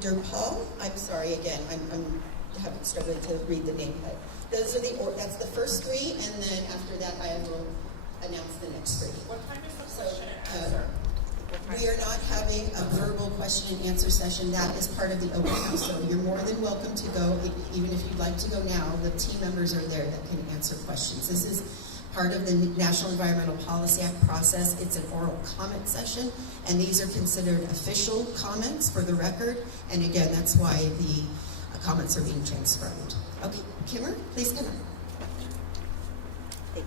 Durpal. I'm sorry again. I'm struggling to read the name, but those are that's the first three, and then after that I will announce the next three. What time is the question and answer? We are not having a verbal question and answer session. That is part of the open house, so you're more than welcome to go. Even if you'd like to go now, the team members are there that can answer questions. This is part of the National Environmental Policy Act process. It's an oral comment session, and these are considered official comments for the record. And again, that's why the comments are being transcribed. Okay, Kimmer, please come on. Thank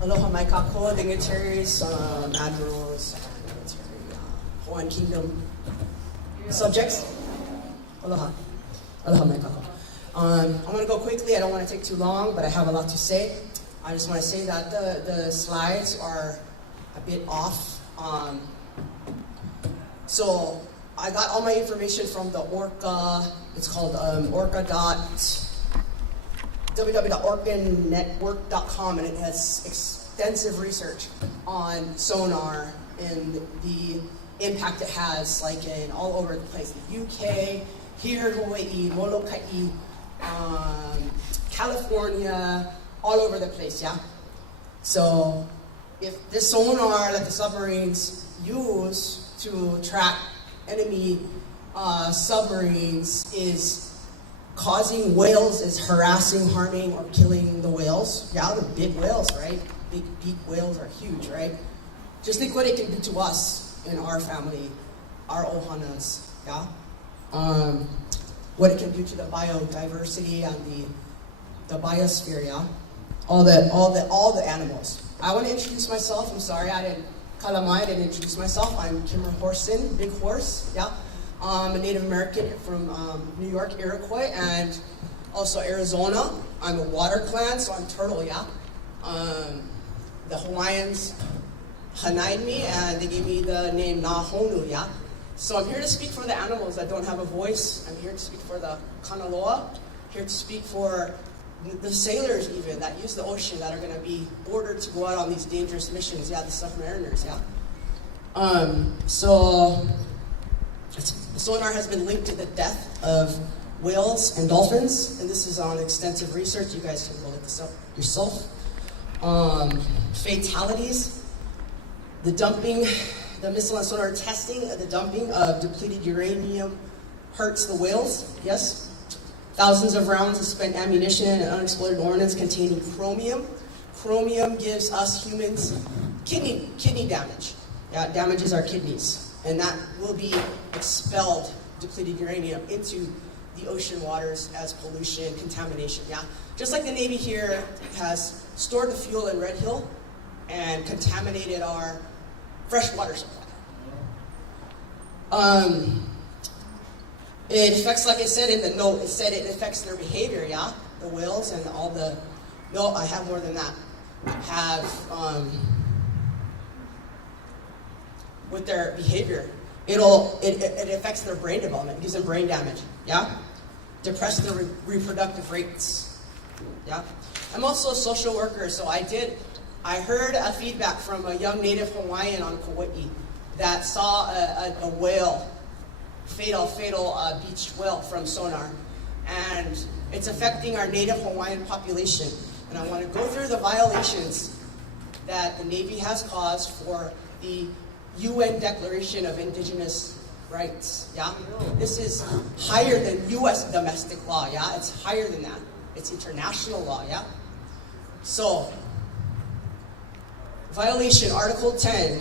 you. Aloha, my kako, dignitaries, admirals, Hawaiian Kingdom subjects. Aloha. Aloha, my kako. I'm going to go quickly. I don't want to take too long, but I have a lot to say. I just want to say that the slides are a bit off. So I got all my information from the Orca. It's called www.orcanetwork.com, and it has extensive research on sonar and the impact it has, like in all over the place. The UK, here, Hawaii, Molokai, California, all over the place, yeah? So if this sonar that the submarines use to track enemy submarines is causing whales, is harassing, harming, or killing the whales, yeah, the big whales, right? Big whales are huge, right? Just think what it can do to us in our family, our ohanas, yeah? What it can do to the biodiversity and the biosphere, yeah? All the animals. I want to introduce myself. I'm sorry, I didn't introduce myself. I'm Kimmer Horson, Big Horse, yeah? I'm a Native American from New York, Iroquois, and also Arizona. I'm a water clan, so I'm turtle, yeah? The Hawaiians hanai'd me, and they gave me the name Nahonu, yeah? So I'm here to speak for the animals that don't have a voice. I'm here to speak for the Kanaloa, here to speak for the sailors even that use the ocean that are going to be ordered to go out on these dangerous missions, yeah, the submariners, yeah? So sonar has been linked to the death of whales and dolphins, and this is on extensive research. You guys can go look this up yourself. Fatalities, the missile and sonar testing, the dumping of depleted uranium hurts the whales, yes? Thousands of rounds of spent ammunition and unexploded ordnance containing chromium. Chromium gives us humans kidney damage. Yeah, it damages our kidneys. And that will be expelled, depleted uranium, into the ocean waters as pollution, contamination, yeah? Just like the Navy here has stored the fuel in Red Hill and contaminated our freshwater supply. It affects, like I said in the note, it said it affects their behavior, yeah? The whales and all the, no, I have more than that. Have, with their behavior, it affects their brain development, gives them brain damage, yeah? Depress their reproductive rates, yeah? I'm also a social worker, so I heard a feedback from a young Native Hawaiian on Kauai that saw a whale, fatal beached whale from sonar, and it's affecting our Native Hawaiian population. And I want to go through the violations that the Navy has caused for the UN Declaration of Indigenous Rights, yeah? This is higher than US domestic law, yeah? It's higher than that. It's international law, yeah? So, violation, Article 10.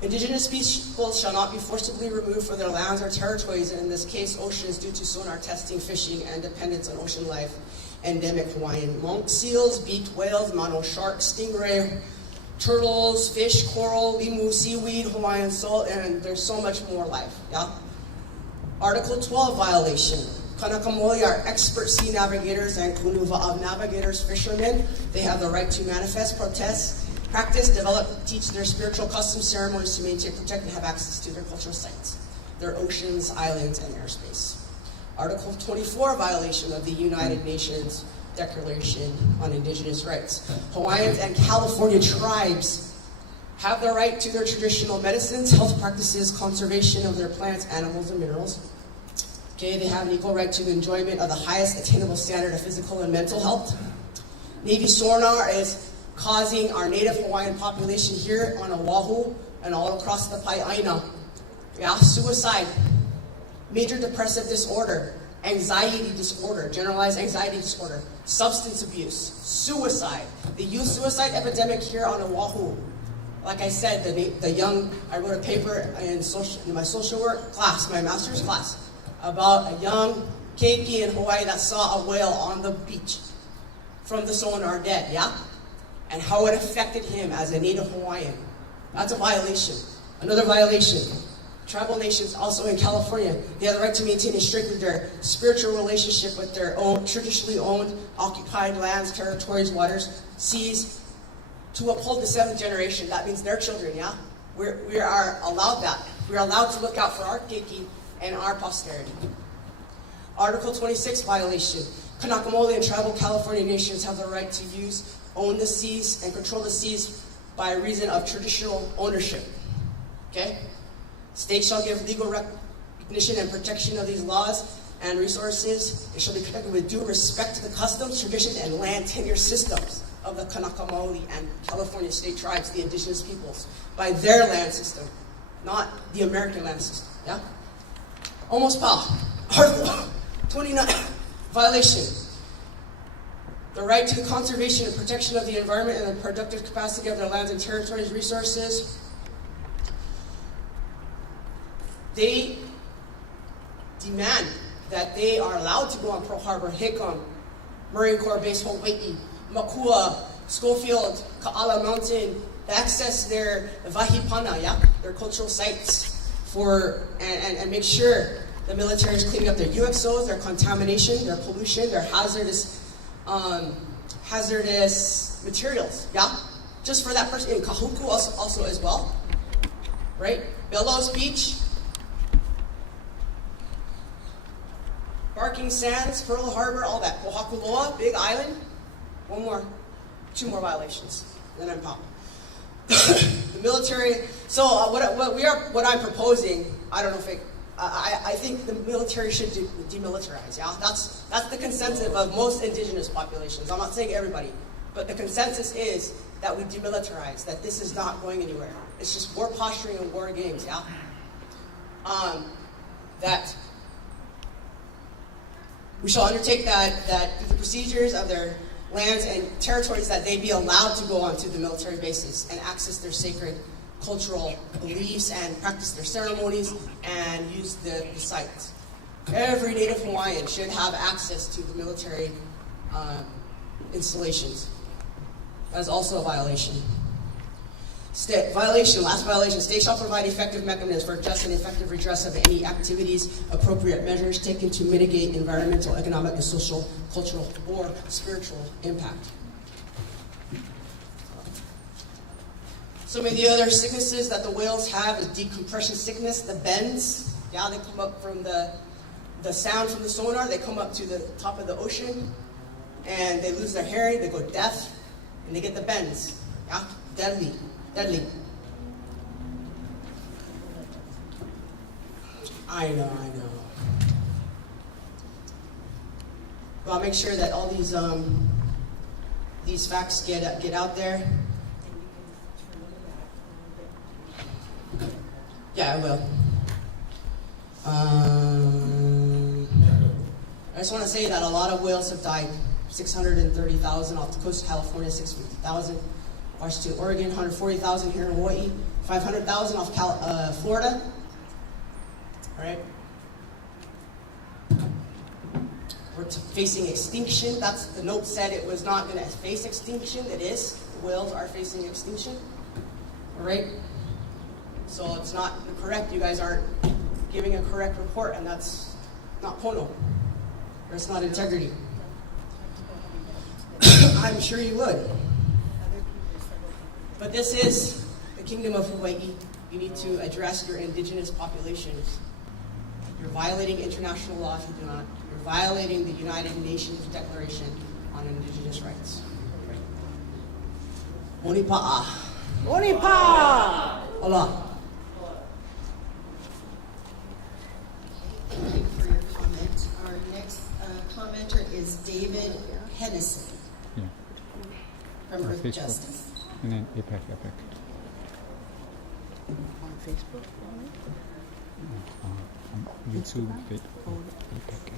Indigenous peoples shall not be forcibly removed from their lands or territories, and in this case, oceans, due to sonar testing, fishing, and dependence on ocean life. Endemic Hawaiian monk seals, beaked whales, mano sharks, stingray, turtles, fish, coral, limu, seaweed, Hawaiian salt, and there's so much more life, yeah? Article 12 violation. Kanakamoli are expert sea navigators and kunuva navigators, fishermen. They have the right to manifest, protest, practice, develop, teach their spiritual customs, ceremonies to maintain, protect, and have access to their cultural sites, their oceans, islands, and airspace. Article 24 violation of the United Nations Declaration on Indigenous Rights. Hawaiians and California tribes have the right to their traditional medicines, health practices, conservation of their plants, animals, and minerals. Okay, they have an equal right to the enjoyment of the highest attainable standard of physical and mental health. Navy sonar is causing our native Hawaiian population here on Oahu and all across the Aina. Yeah, suicide, major depressive disorder, anxiety disorder, generalized anxiety disorder, substance abuse, suicide. The youth suicide epidemic here on Oahu. Like I said, I wrote a paper in my social work class, my master's class, about a young keiki in Hawaii that saw a whale on the beach from the sonar dead, yeah? And how it affected him as a native Hawaiian. That's a violation. Another violation. Tribal nations also in California, they have the right to maintain and strengthen their spiritual relationship with their own traditionally owned, occupied lands, territories, waters, seas, to uphold the seventh generation. That means their children, yeah? We are allowed that. We are allowed to look out for our keiki and our posterity. Article 26 violation. Kanakamole and tribal California nations have the right to use, own the seas, and control the seas by reason of traditional ownership. Okay? States shall give legal recognition and protection of these laws and resources. It shall be conducted with due respect to the customs, traditions, and land tenure systems of the Kanakamole and California state tribes, the indigenous peoples, by their land system, not the American land system. Yeah? Almost pa. Article 29. Violation. The right to the conservation and protection of the environment and the productive capacity of their lands and territories, resources. They demand that they are allowed to go on Pearl Harbor, Hickam, Marine Corps Base Hawaii, Makua, Schofield, Ka'ala Mountain, access their vahipana, yeah, their cultural sites and make sure the military is cleaning up their UXOs, their contamination, their pollution, their hazardous materials, yeah? Just for that person, in Kahuku also as well, right? Bellows Beach, Barking Sands, Pearl Harbor, all that. Pohakuloa, Big Island, two more violations, then I'm popping. The military, so what I'm proposing, I don't know if I think the military should demilitarize, yeah? That's the consensus of most indigenous populations. I'm not saying everybody, but the consensus is that we demilitarize, that this is not going anywhere. It's just war posturing and war games, yeah? That we shall undertake that through the procedures of their lands and territories that they be allowed to go onto the military bases and access their sacred cultural beliefs and practice their ceremonies and use the sites. Every Native Hawaiian should have access to the military installations. That is also a violation. Last violation. State shall provide effective mechanisms for just and effective redress of any activities, appropriate measures taken to mitigate environmental, economic, and social, cultural, or spiritual impact. Some of the other sicknesses that the whales have is decompression sickness, the bends. Yeah, they come up from the sound from the sonar, they come up to the top of the ocean, and they lose their hearing, they go deaf, and they get the bends. Yeah, deadly. I know. But I'll make sure that all these facts get out there. Yeah, I will. I just want to say that a lot of whales have died. 630,000 off the coast of California, 650,000. Washington, Oregon, 140,000 here in Hawaii, 500,000 off Florida. All right. We're facing extinction. That's the note said it was not going to face extinction. It is. The whales are facing extinction. All right. So it's not correct. You guys aren't giving a correct report, and that's not pono. Or it's not integrity. I'm sure you would. But this is the Kingdom of Hawaii. You need to address your indigenous populations. You're violating international law if you do not. You're violating the United Nations Declaration on Indigenous Rights. Oni pa'a. Onipa! Aloha. Thank you for your comment. Our next commenter is David Hennessy Yeah. from On Earth Facebook. Justice. And then APEC. On Facebook? On YouTube, Facebook, APEC.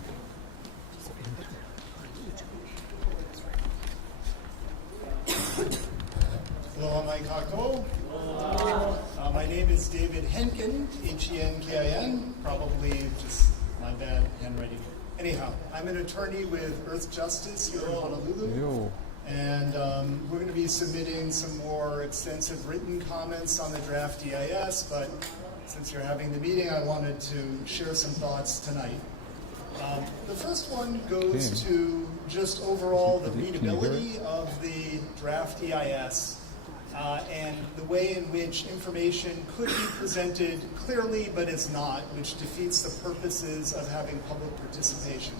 Aloha mai kākou. My name is David Henkin, Henkin, probably just my bad handwriting. Anyhow, I'm an attorney with Earth Justice here in Honolulu, Yo. and we're going to be submitting some more extensive written comments on the draft EIS, but since you're having the meeting, I wanted to share some thoughts tonight. The first one goes to just overall the Can you hear it? readability of the draft EIS and the way in which information could be presented clearly but is not, which defeats the purposes of having public participation.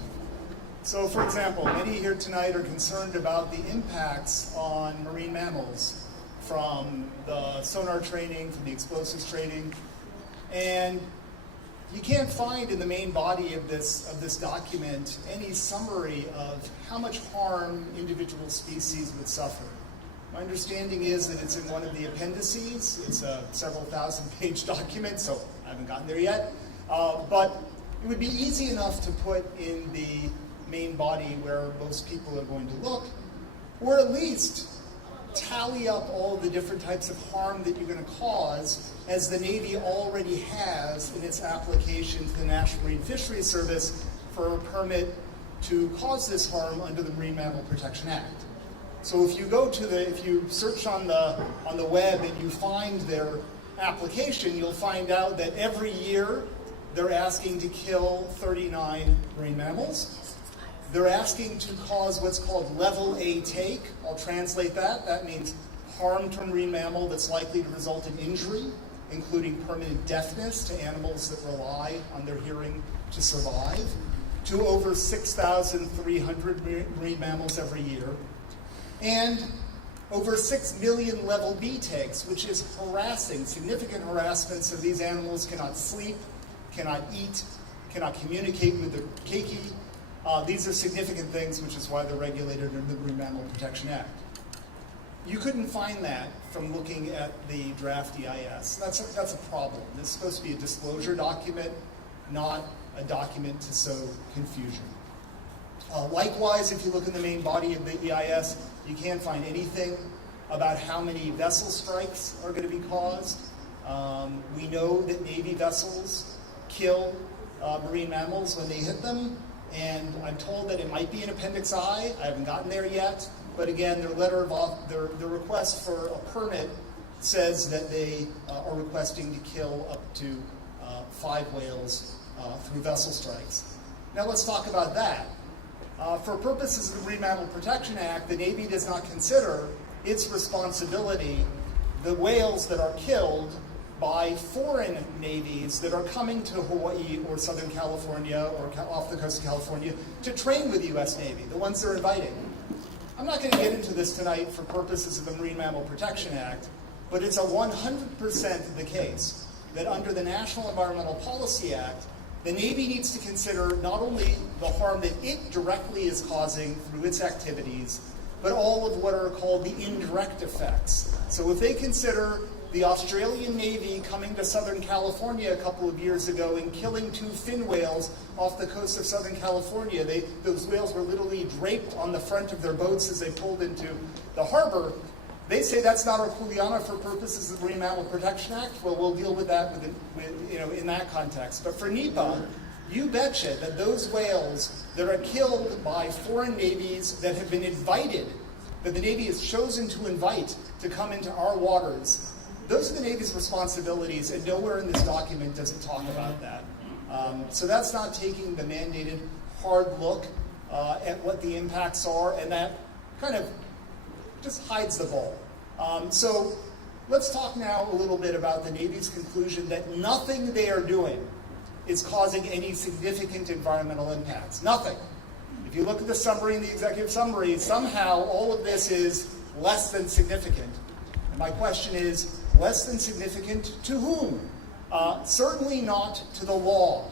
So, for example, many here tonight are concerned about the impacts on marine mammals from the sonar training, from the explosives training, and you can't find in the main body of this document any summary of how much harm individual species would suffer. My understanding is that it's in one of the appendices. It's a several thousand-page document, so I haven't gotten there yet. But it would be easy enough to put in the main body where most people are going to look, or at least tally up all the different types of harm that you're going to cause, as the Navy already has in its application to the National Marine Fisheries Service for a permit to cause this harm under the Marine Mammal Protection Act. So if you go to if you search on the web and you find their application, you'll find out that every year they're asking to kill 39 marine mammals. They're asking to cause what's called level A take. I'll translate that. That means harm to a marine mammal that's likely to result in injury, including permanent deafness to animals that rely on their hearing to survive, to over 6,300 marine mammals every year, and over 6 million level B takes, which is harassing, significant harassment, so these animals cannot sleep, cannot eat, cannot communicate with their keiki. These are significant things, which is why they're regulated under the Marine Mammal Protection Act. You couldn't find that from looking at the draft EIS. That's a problem. This is supposed to be a disclosure document, not a document to sow confusion. Likewise, if you look in the main body of the EIS, you can't find anything about how many vessel strikes are going to be caused. We know that Navy vessels kill marine mammals when they hit them, and I'm told that it might be in Appendix I. I haven't gotten there yet, but again, their request for a permit says that they are requesting to kill up to 5 whales through vessel strikes. Now let's talk about that. For purposes of the Marine Mammal Protection Act, the Navy does not consider its responsibility the whales that are killed by foreign navies that are coming to Hawaii or Southern California or off the coast of California to train with the U.S. Navy, the ones they're inviting. I'm not going to get into this tonight for purposes of the Marine Mammal Protection Act, but it's a 100% the case that under the National Environmental Policy Act, the Navy needs to consider not only the harm that it directly is causing through its activities, but all of what are called the indirect effects. So if they consider the Australian Navy coming to Southern California a couple of years ago and killing 2 fin whales off the coast of Southern California, those whales were literally draped on the front of their boats as they pulled into the harbor. They say that's not our kuleana for purposes of the Marine Mammal Protection Act. Well, we'll deal with that in that context. But for NEPA, you betcha that those whales that are killed by foreign navies that have been invited, that the Navy has chosen to invite to come into our waters, those are the Navy's responsibilities, and nowhere in this document does it talk about that. So that's not taking the mandated hard look at what the impacts are, and that kind of just hides the ball. So let's talk now a little bit about the Navy's conclusion that nothing they are doing is causing any significant environmental impacts. Nothing. If you look at the summary and the executive summary, somehow all of this is less than significant. My question is, less than significant to whom? Certainly not to the law.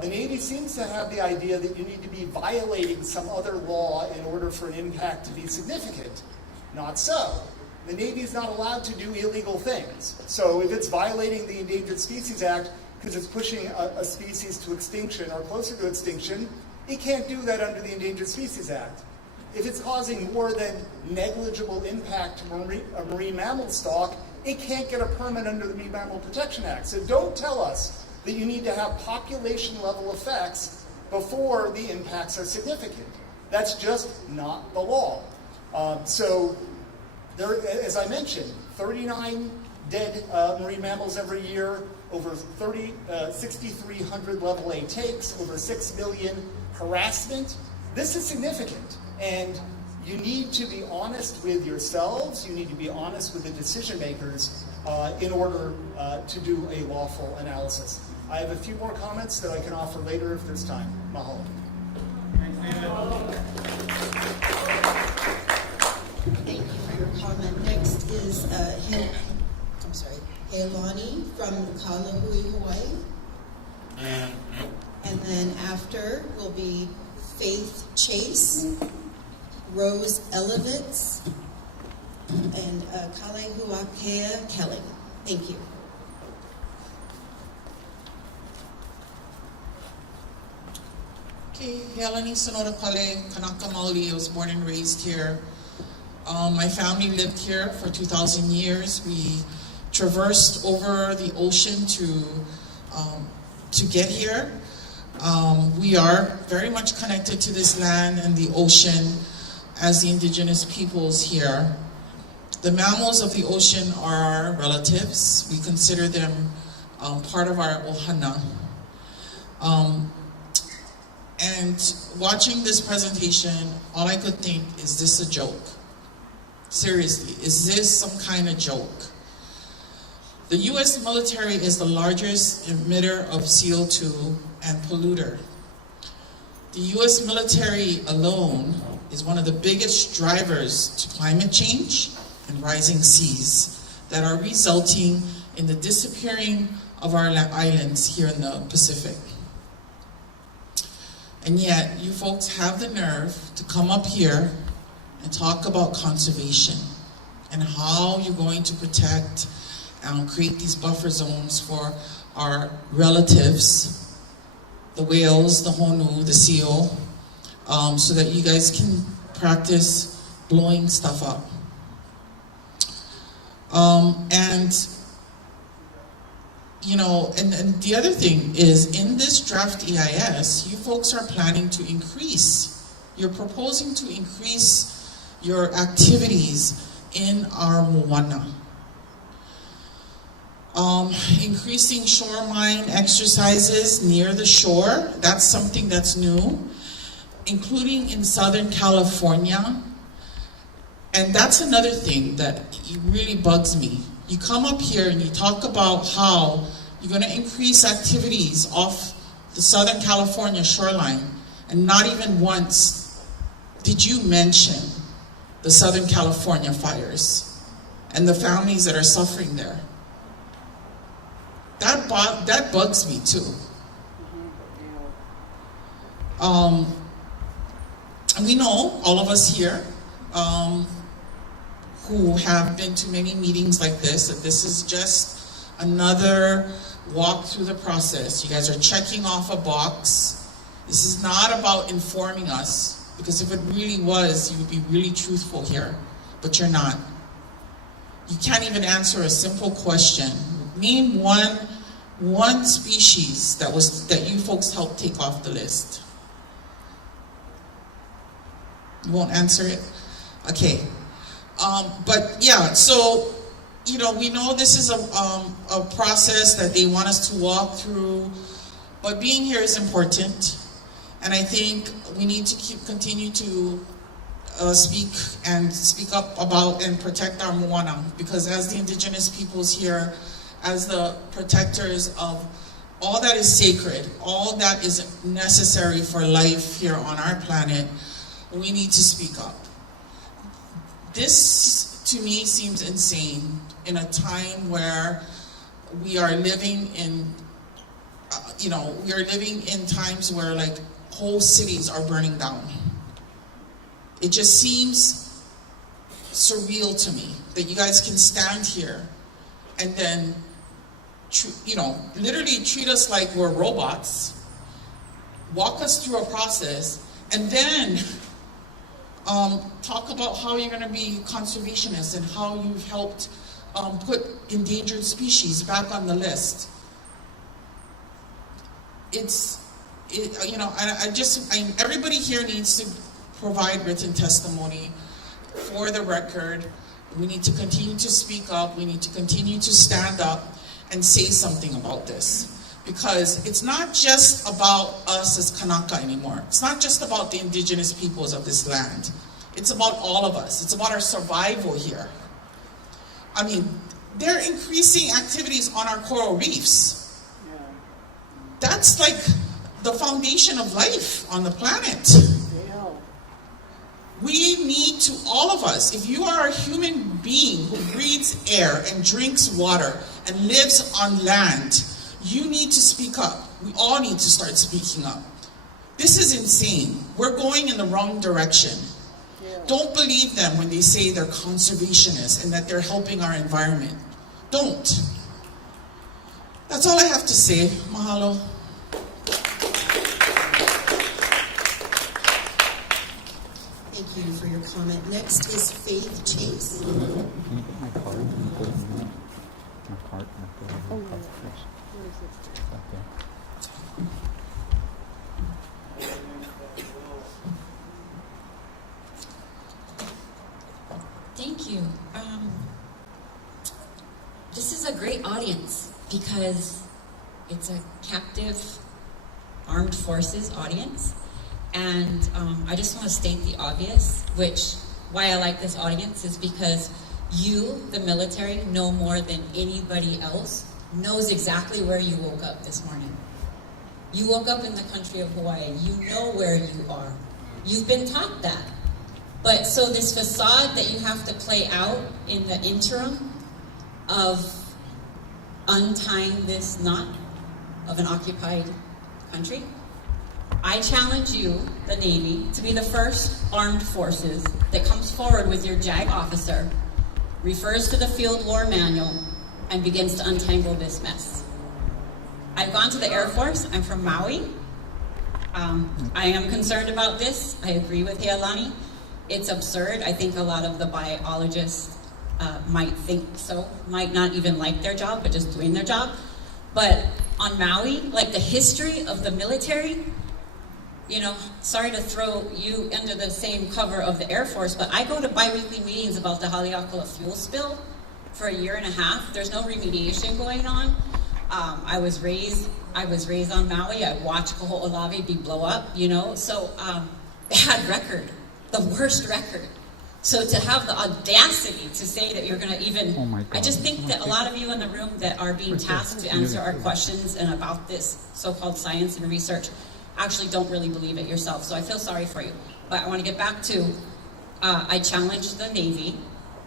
The Navy seems to have the idea that you need to be violating some other law in order for an impact to be significant. Not so. The Navy is not allowed to do illegal things. So if it's violating the Endangered Species Act because it's pushing a species to extinction or closer to extinction, it can't do that under the Endangered Species Act. If it's causing more than negligible impact to a marine mammal stock, it can't get a permit under the Marine Mammal Protection Act. So don't tell us that you need to have population-level effects before the impacts are significant. That's just not the law. So there, as I mentioned, 39 dead marine mammals every year, over 6,300 level A takes, over 6 million harassment. This is significant, and you need to be honest with yourselves, you need to be honest with the decision makers in order to do a lawful analysis. I have a few more comments that I can offer later if there's time. Mahalo. Thank you for your comment. Next is Ianuali from Hui, Hawaii. And then after will be Faith Chase, Rose Elevitz, and Kalehuakea Kelly. Thank you. Okay, Helani Sonora Kale, Kanaka Maoli. I was born and raised here. My family lived here for 2,000 years. We traversed over the ocean to get here. We are very much connected to this land and the ocean as the indigenous peoples here. The mammals of the ocean are our relatives. We consider them part of our ohana. And watching this presentation, all I could think, is this a joke? Seriously, is this some kind of joke? The US military is the largest emitter of CO2 and polluter. The US military alone is one of the biggest drivers to climate change and rising seas that are resulting in the disappearing of our islands here in the Pacific. And yet, you folks have the nerve to come up here and talk about conservation and how you're going to protect and create these buffer zones for our relatives, the whales, the honu, the seal, so that you guys can practice blowing stuff up. And the other thing is, in this draft EIS, you folks are planning to you're proposing to increase your activities in our moana. Increasing shoreline exercises near the shore, that's something that's new, including in Southern California. And that's another thing that really bugs me. You come up here and you talk about how you're going to increase activities off the Southern California shoreline, and not even once did you mention the Southern California fires and the families that are suffering there. That bugs me too. And we know, all of us here, who have been to many meetings like this, that this is just another walk through the process. You guys are checking off a box. This is not about informing us, because if it really was, you would be really truthful here, but you're not. You can't even answer a simple question. Name one species that you folks helped take off the list. You won't answer it? Okay. But yeah, so, we know this is a process that they want us to walk through, but being here is important. And I think we need to continue to speak up about and protect our moana, because as the indigenous peoples here, as the protectors of all that is sacred, all that is necessary for life here on our planet, we need to speak up. This to me seems insane in a time where we are living in, we are living in times where like whole cities are burning down. It just seems surreal to me that you guys can stand here and then, literally treat us like we're robots, walk us through a process, and then talk about how you're going to be conservationists and how you've helped put endangered species back on the list. Everybody here needs to provide written testimony for the record. We need to continue to speak up. We need to continue to stand up and say something about this. Because it's not just about us as Kanaka anymore. It's not just about the indigenous peoples of this land. It's about all of us. It's about our survival here. I mean, they're increasing activities on our coral reefs. That's like the foundation of life on the planet. We need to, all of us, if you are a human being who breathes air and drinks water and lives on land, you need to speak up. We all need to start speaking up. This is insane. We're going in the wrong direction. Don't believe them when they say they're conservationists and that they're helping our environment. Don't. That's all I have to say. Mahalo. Thank you for your comment. Next is Faith Chase. Can you get my card and put it in there? My card and put it in the card first. Okay. Thank you. This is a great audience because it's a captive armed forces audience. And I just want to state the obvious, why I like this audience is because you, the military, know more than anybody else, knows exactly where you woke up this morning. You woke up in the country of Hawaii. You know where you are. You've been taught that. But so this facade that you have to play out in the interim of untying this knot of an occupied country, I challenge you, the Navy, to be the first armed forces that comes forward with your JAG officer, refers to the field war manual, and begins to untangle this mess. I've gone to the Air Force. I'm from Maui. I am concerned about this. I agree with Ialani. It's absurd. I think a lot of the biologists might think so, might not even like their job, but just doing their job. But on Maui, like the history of the military, sorry to throw you under the same cover of the Air Force, but I go to bi-weekly meetings about the Haleakala fuel spill for a year and a half. There's no remediation going on. I was raised on Maui. I watched Kaho'olawe be blow up, so bad record, the worst record. So to have the audacity to say that you're going to even, oh my God. I just think that a lot of you in the room that are being tasked to answer our questions and about this so-called science and research actually don't really believe it yourself. So I feel sorry for you. But I want to get back to, I challenge the Navy.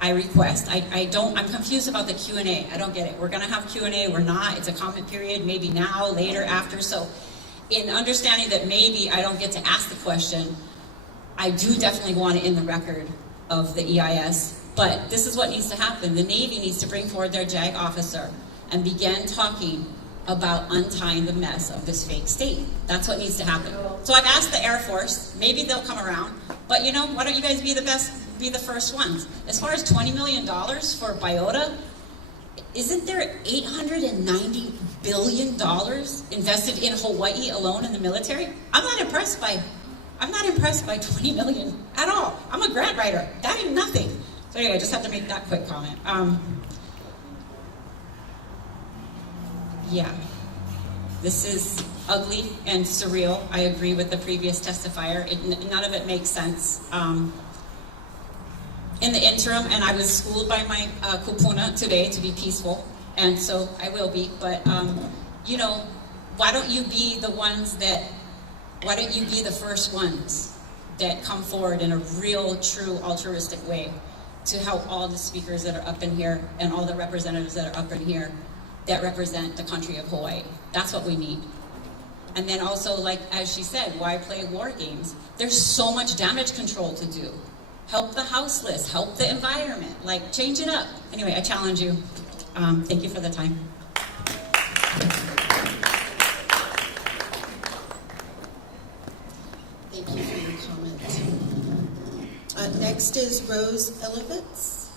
I request, I'm confused about the Q&A. I don't get it. We're going to have Q&A, we're not. It's a comment period, maybe now, later, after. So in understanding that maybe I don't get to ask the question, I do definitely want it in the record of the EIS. But this is what needs to happen. The Navy needs to bring forward their JAG officer and begin talking about untying the mess of this fake state. That's what needs to happen. So I've asked the Air Force, maybe they'll come around, but why don't you guys be the first ones? As far as $20 million for biota, isn't there $890 billion invested in Hawaii alone in the military? I'm not impressed by 20 million at all. I'm a grant writer. That ain't nothing. So anyway, I just have to make that quick comment. Yeah, this is ugly and surreal. I agree with the previous testifier. None of it makes sense. In the interim, and I was schooled by my kupuna today to be peaceful, and so I will be, but why don't you be the first ones that come forward in a real, true, altruistic way to help all the speakers that are up in here and all the representatives that are up in here that represent the country of Hawaii. That's what we need. And then also, like as she said, why play war games? There's so much damage control to do. Help the houseless, help the environment, like change it up. Anyway, I challenge you. Thank you for the time. Thank you for your comment. Next is Rose Elevitz.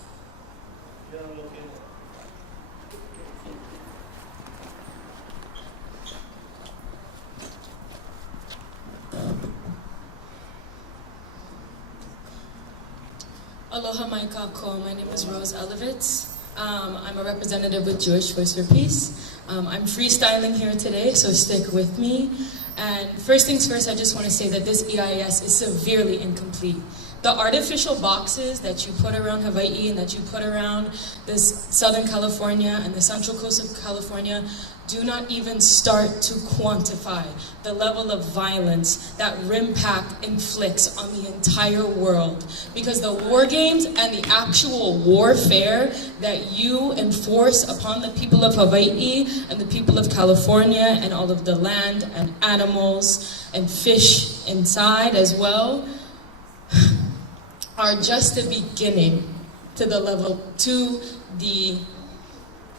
Aloha mai kako. My name is Rose Elevitz. I'm a representative with Jewish Voice for Peace. I'm freestyling here today, so stick with me. And first things first, I just want to say that this EIS is severely incomplete. The artificial boxes that you put around Hawaii and that you put around this Southern California and the Central Coast of California do not even start to quantify the level of violence that RIMPAC inflicts on the entire world. Because the war games and the actual warfare that you enforce upon the people of Hawaii and the people of California and all of the land and animals and fish inside as well are just the beginning to the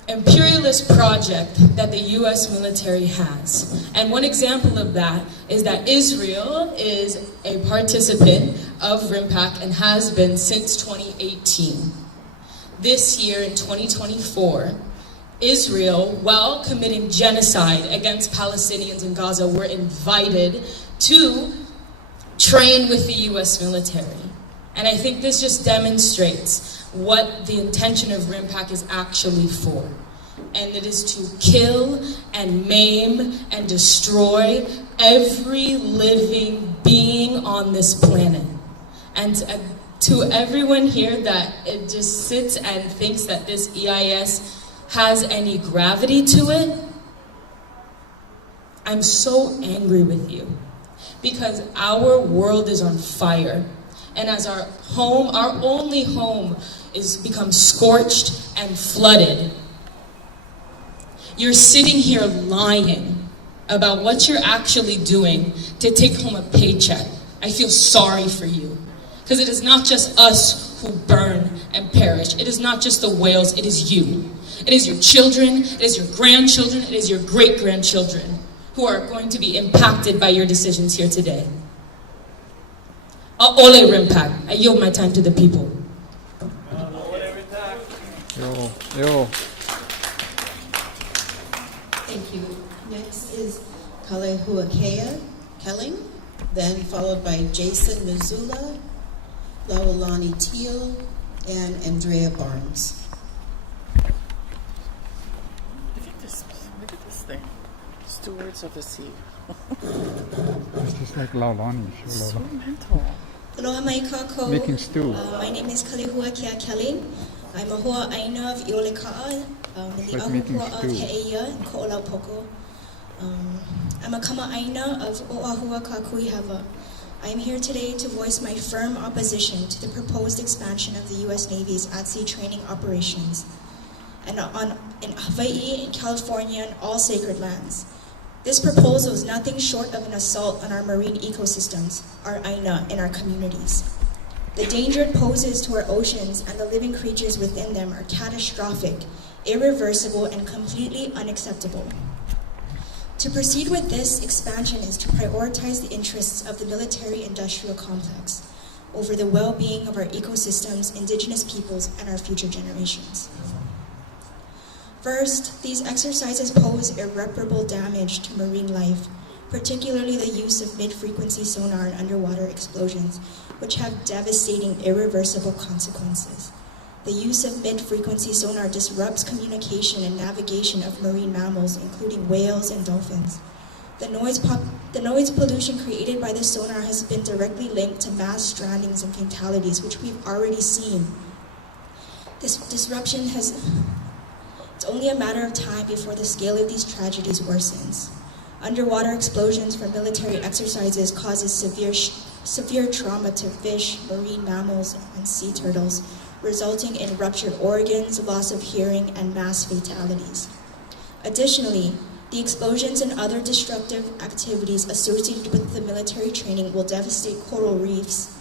imperialist project that the US military has. And one example of that is that Israel is a participant of RIMPAC and has been since 2018. This year in 2024, Israel, while committing genocide against Palestinians in Gaza, were invited to train with the US military. And I think this just demonstrates what the intention of RIMPAC is actually for. And it is to kill and maim and destroy every living being on this planet. And to everyone here that it just sits and thinks that this EIS has any gravity to it, I'm so angry with you. Because our world is on fire. And as our home, our only home, is become scorched and flooded, you're sitting here lying about what you're actually doing to take home a paycheck. I feel sorry for you. Because it is not just us who burn and perish. It is not just the whales, it is you. It is your children, it is your grandchildren, it is your great-grandchildren who are going to be impacted by your decisions here today. Aole RIMPAC. I yield my time to the people. Yo. Thank you. Next is Kalehuakea Kelling, then followed by Jason Missoula, Laulani Teal, and Andrea Barnes. Look at this thing. Stewards of the Sea. It's just like Laulani. So mental. Aloha mai kako. Making stew. My name is Kalehuakea Kelly. I'm a hoa Aina of Iole Ka'a, in the Like making Ahupua of stew. He'eia in Ko'olaupoko. I'm a kama Aina of Oahua Kakuihawa. I am here today to voice my firm opposition to the proposed expansion of the U.S. Navy's at-sea training operations in Hawaii, in California, and all sacred lands. This proposal is nothing short of an assault on our marine ecosystems, our Aina, and our communities. The danger it poses to our oceans and the living creatures within them are catastrophic, irreversible, and completely unacceptable. To proceed with this expansion is to prioritize the interests of the military-industrial complex over the well-being of our ecosystems, indigenous peoples, and our future generations. First, these exercises pose irreparable damage to marine life, particularly the use of mid-frequency sonar and underwater explosions, which have devastating, irreversible consequences. The use of mid-frequency sonar disrupts communication and navigation of marine mammals, including whales and dolphins. The noise pollution created by the sonar has been directly linked to mass strandings and fatalities, which we've already seen. This disruption it's only a matter of time before the scale of these tragedies worsens. Underwater explosions from military exercises causes severe trauma to fish, marine mammals, and sea turtles, resulting in ruptured organs, loss of hearing, and mass fatalities. Additionally, the explosions and other destructive activities associated with the military training will devastate coral reefs,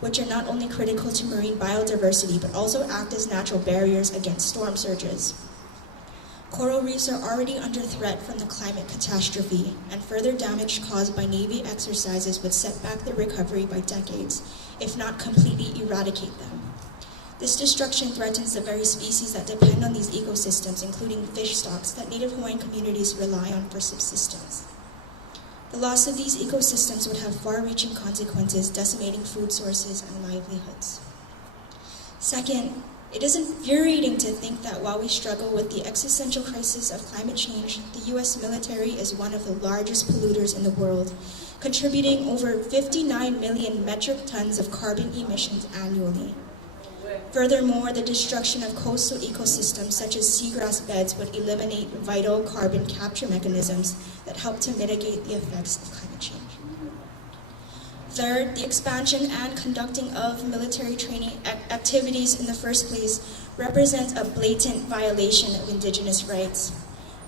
which are not only critical to marine biodiversity, but also act as natural barriers against storm surges. Coral reefs are already under threat from the climate catastrophe, and further damage caused by Navy exercises would set back the recovery by decades, if not completely eradicate them. This destruction threatens the very species that depend on these ecosystems, including fish stocks that Native Hawaiian communities rely on for subsistence. The loss of these ecosystems would have far-reaching consequences, decimating food sources and livelihoods. Second, it is infuriating to think that while we struggle with the existential crisis of climate change, the U.S. military is one of the largest polluters in the world, contributing over 59 million metric tons of carbon emissions annually. Furthermore, the destruction of coastal ecosystems such as seagrass beds would eliminate vital carbon capture mechanisms that help to mitigate the effects of climate change. Third, the expansion and conducting of military training activities in the first place represents a blatant violation of Indigenous rights.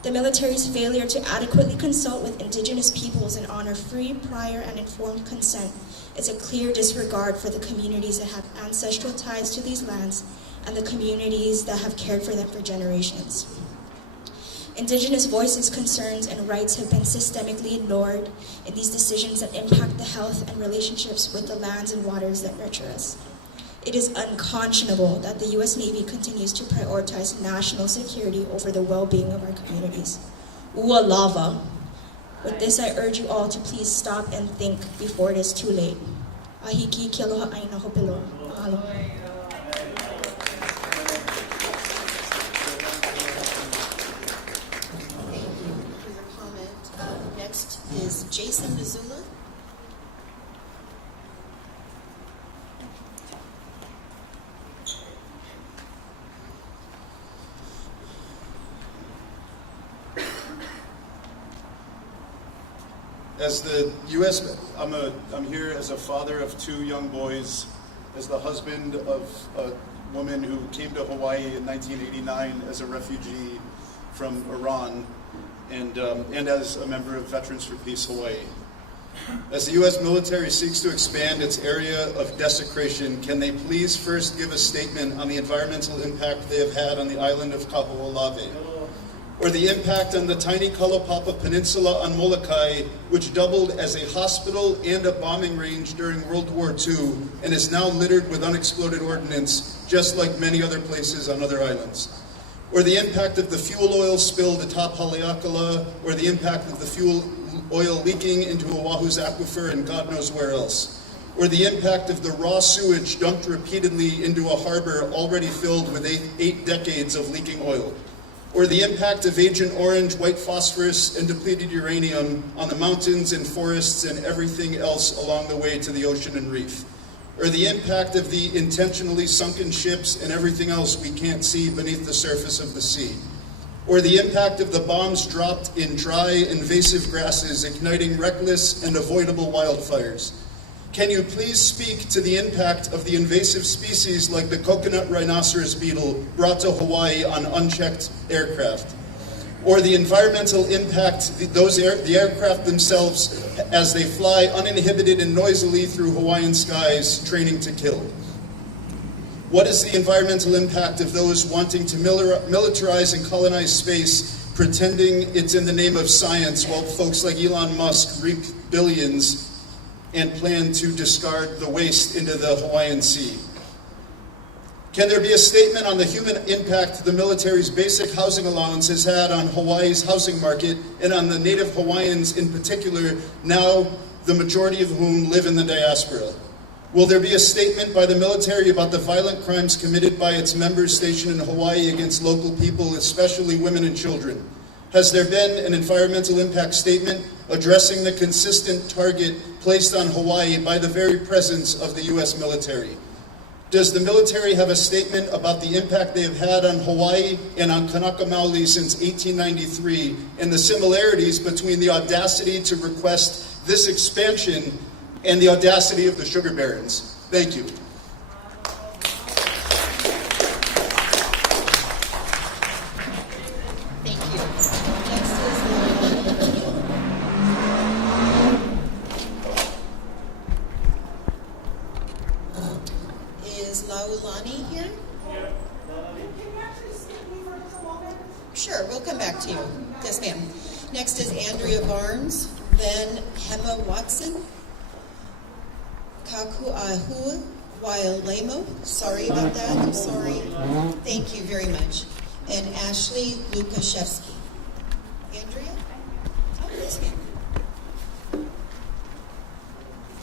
The military's failure to adequately consult with Indigenous peoples and honor free, prior, and informed consent is a clear disregard for the communities that have ancestral ties to these lands and the communities that have cared for them for generations. Indigenous voices, concerns, and rights have been systemically ignored in these decisions that impact the health and relationships with the lands and waters that nurture us. It is unconscionable that the U.S. Navy continues to prioritize national security over the well-being of our communities. Ua lava. With this, I urge you all to please stop and think before it is too late. Ahiki ki aloha Aina hopelo. Aloha. Next is Jason Missoula. As the U.S., I'm here as a father of 2 young boys, as the husband of a woman who came to Hawaii in 1989 as a refugee from Iran, and as a member of Veterans for Peace Hawaii. As the U.S. military seeks to expand its area of desecration, can they please first give a statement on the environmental impact they have had on the island of Kaho'olawe, or the impact on the tiny Kalapapa Peninsula on Molokai, which doubled as a hospital and a bombing range during World War II and is now littered with unexploded ordnance, just like many other places on other islands. Or the impact of the fuel oil spilled atop Haleakala, or the impact of the fuel oil leaking into Oahu's aquifer and God knows where else. Or the impact of the raw sewage dumped repeatedly into a harbor already filled with 8 decades of leaking oil. Or the impact of Agent Orange, white phosphorus, and depleted uranium on the mountains and forests and everything else along the way to the ocean and reef. Or the impact of the intentionally sunken ships and everything else we can't see beneath the surface of the sea. Or the impact of the bombs dropped in dry, invasive grasses, igniting reckless and avoidable wildfires. Can you please speak to the impact of the invasive species like the coconut rhinoceros beetle brought to Hawaii on unchecked aircraft? Or the environmental impact, the aircraft themselves as they fly uninhibited and noisily through Hawaiian skies, training to kill? What is the environmental impact of those wanting to militarize and colonize space, pretending it's in the name of science, while folks like Elon Musk reap billions and plan to discard the waste into the Hawaiian Sea? Can there be a statement on the human impact the military's basic housing allowance has had on Hawaii's housing market and on the native Hawaiians in particular, now the majority of whom live in the diaspora? Will there be a statement by the military about the violent crimes committed by its members stationed in Hawaii against local people, especially women and children? Has there been an environmental impact statement addressing the consistent target placed on Hawaii by the very presence of the U.S. military? Does the military have a statement about the impact they have had on Hawaii and on Kanaka Maoli since 1893 and the similarities between the audacity to request this expansion and the audacity of the sugar barons? Thank you. Sure, we'll come back to you. Yes, ma'am. Next is Andrea Barnes, then Hema Watson, Kaku Ahupua, Wailemo. Sorry about that. I'm sorry. Thank you very much. And Ashley Lukashevsky. Andrea? Oh, yes, ma'am.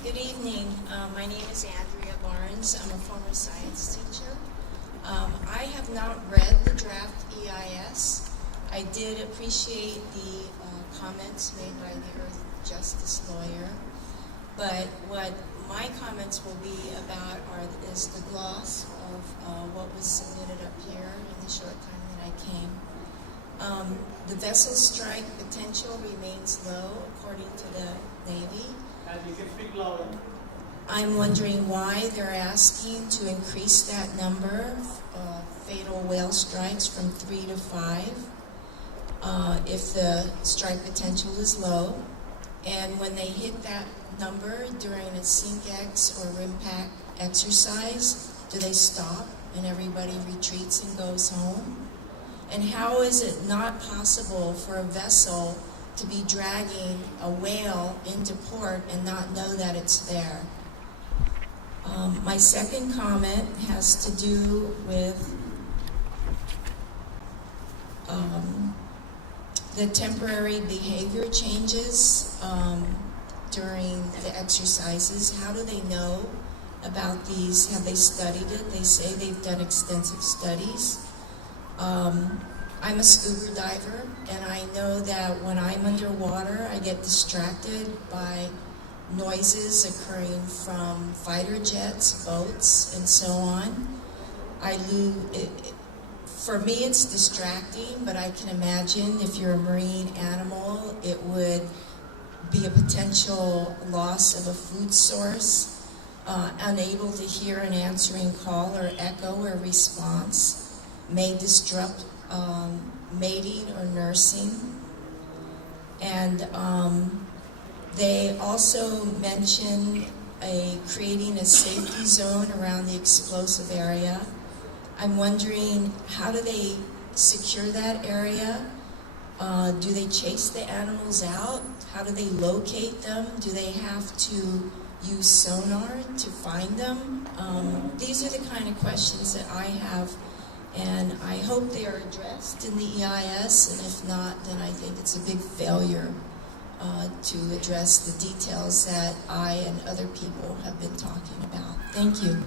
Good evening. My name is Andrea Barnes. I'm a former science teacher. I have not read the draft EIS. I did appreciate the comments made by the Earth Justice lawyer, but what my comments will be about is the gloss of what was submitted up here in the short time that I came. The vessel strike potential remains low according to the Navy. You can speak louder. I'm wondering why they're asking to increase that number of fatal whale strikes from 3 to 5 if the strike potential is low. And when they hit that number during a SINK-X or RIMPAC exercise, do they stop and everybody retreats and goes home? And how is it not possible for a vessel to be dragging a whale into port and not know that it's there? My second comment has to do with the temporary behavior changes during the exercises. How do they know about these? Have they studied it? They say they've done extensive studies. I'm a scuba diver, and I know that when I'm underwater, I get distracted by noises occurring from fighter jets, boats, and so on. For me, it's distracting, but I can imagine if you're a marine animal, it would be a potential loss of a food source, unable to hear an answering call or echo or response, may disrupt mating or nursing. And they also mention creating a safety zone around the explosive area. I'm wondering, how do they secure that area? Do they chase the animals out? How do they locate them? Do they have to use sonar to find them? These are the kind of questions that I have, and I hope they are addressed in the EIS, and if not, then I think it's a big failure to address the details that I and other people have been talking about. Thank you.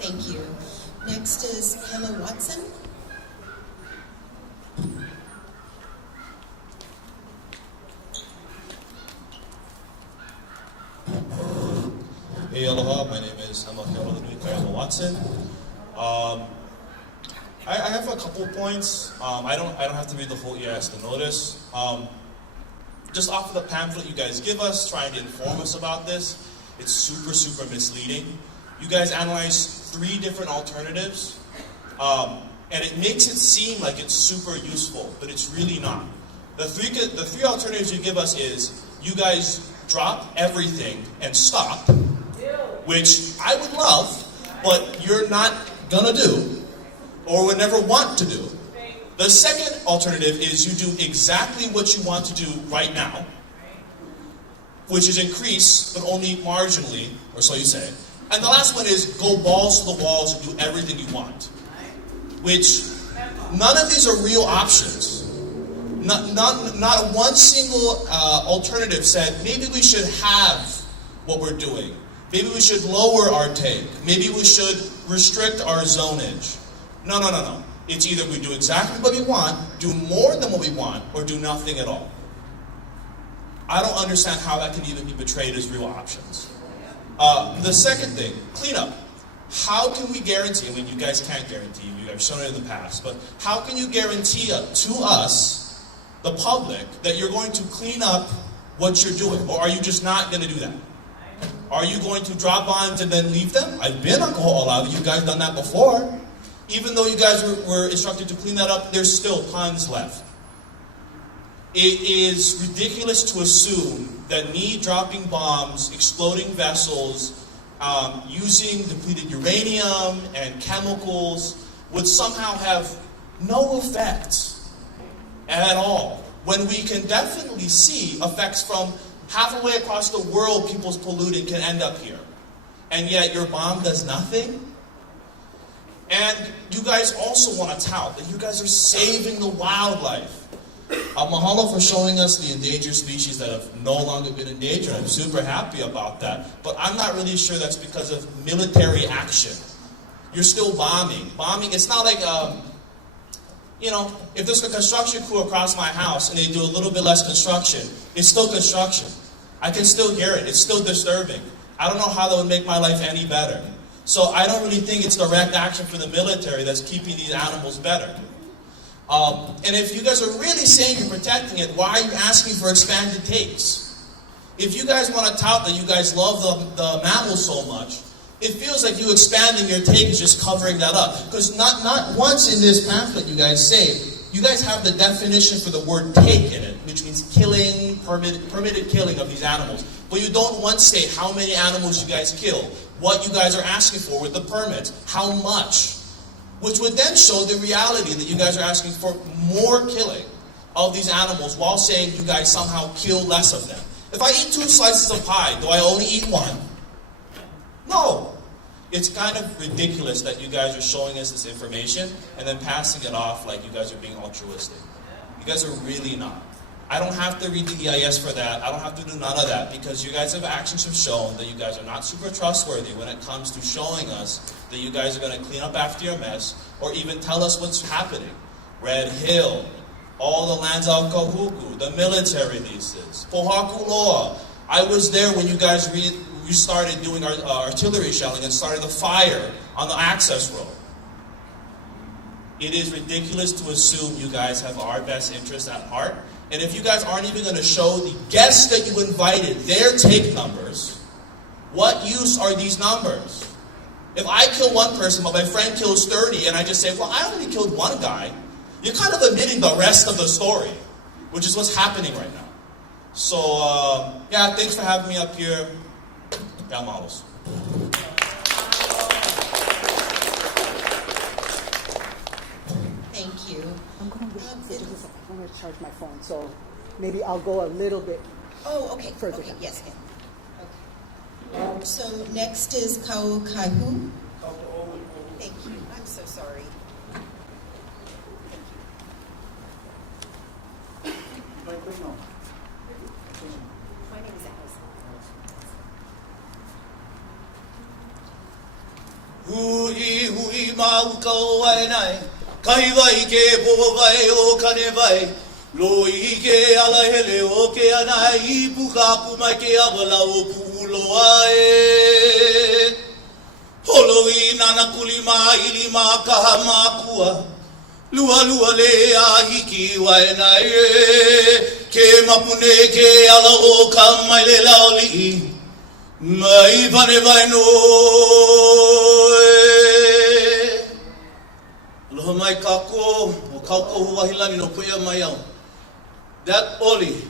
Thank you. Next is Hema Watson. Hey, aloha. My name is Hema Watson. I have a couple of points. I don't have to read the whole EIS to notice. Just off of the pamphlet you guys give us, trying to inform us about this, it's super, super misleading. You guys analyze 3 different alternatives, and it makes it seem like it's super useful, but it's really not. The three alternatives you give us is you guys drop everything and stop, which I would love, but you're not gonna do, or would never want to do. The second alternative is you do exactly what you want to do right now, which is increase, but only marginally, or so you say. And the last one is go balls to the walls and do everything you want, which none of these are real options. Not one single alternative said, maybe we should have what we're doing. Maybe we should lower our take. Maybe we should restrict our zonage. No. It's either we do exactly what we want, do more than what we want, or do nothing at all. I don't understand how that can even be portrayed as real options. The second thing, cleanup. How can we guarantee, I mean, you guys can't guarantee, you guys have shown it in the past, but how can you guarantee to us, the public, that you're going to clean up what you're doing? Or are you just not going to do that? Are you going to drop bombs and then leave them? I've been on Koho'olawe, you guys done that before. Even though you guys were instructed to clean that up, there's still tons left. It is ridiculous to assume that me dropping bombs, exploding vessels, using depleted uranium and chemicals would somehow have no effect at all, when we can definitely see effects from halfway across the world. People's polluting can end up here, and yet your bomb does nothing. And you guys also want to tout that you guys are saving the wildlife. Mahalo for showing us the endangered species that have no longer been endangered. I'm super happy about that. But I'm not really sure that's because of military action. You're still bombing. Bombing, it's not like, if there's a construction crew across my house and they do a little bit less construction, it's still construction. I can still hear it. It's still disturbing. I don't know how that would make my life any better. So I don't really think it's direct action for the military that's keeping these animals better. And if you guys are really saying you're protecting it, why are you asking for expanded takes? If you guys want to tout that you guys love the mammals so much, it feels like you expanding your take is just covering that up. Because not once in this pamphlet you guys say, you guys have the definition for the word take in it, which means killing, permitted killing of these animals. But you don't once say how many animals you guys kill, what you guys are asking for with the permits, how much. Which would then show the reality that you guys are asking for more killing of these animals while saying you guys somehow kill less of them. If I eat 2 slices of pie, do I only eat 1? No. It's kind of ridiculous that you guys are showing us this information and then passing it off like you guys are being altruistic. You guys are really not. I don't have to read the EIS for that. I don't have to do none of that because you guys' actions have shown that you guys are not super trustworthy when it comes to showing us that you guys are going to clean up after your mess or even tell us what's happening. Red Hill, all the lands out Kahuku, the military leases, Pohakuloa. I was there when you guys restarted doing artillery shelling and started the fire on the access road. It is ridiculous to assume you guys have our best interests at heart. And if you guys aren't even going to show the guests that you invited their take numbers, what use are these numbers? If I kill 1 person, but my friend kills 30, and I just say, well, I only killed 1 guy, you're kind of omitting the rest of the story, which is what's happening right now. So, yeah, thanks for having me up here. Yeah, models. Thank you. I'm going to charge my phone, so maybe I'll go a little bit further. Okay, yes. Okay. So next is Kauai. Thank you. I'm so sorry. My name is Hui hui mau Kauai nai, kai vai ke popo vai o kane vai, loi ke ala hele o ke anai, I puka pumai ke awala o puuloa e. Holoi nana kulima ilima kaha makua, lua lua le a hiki wai nai e, ke mapune ke ala o kamai le laoli. Mai pane vai no Aloha mai kako o kauko huahilani no puia mai au. That Aole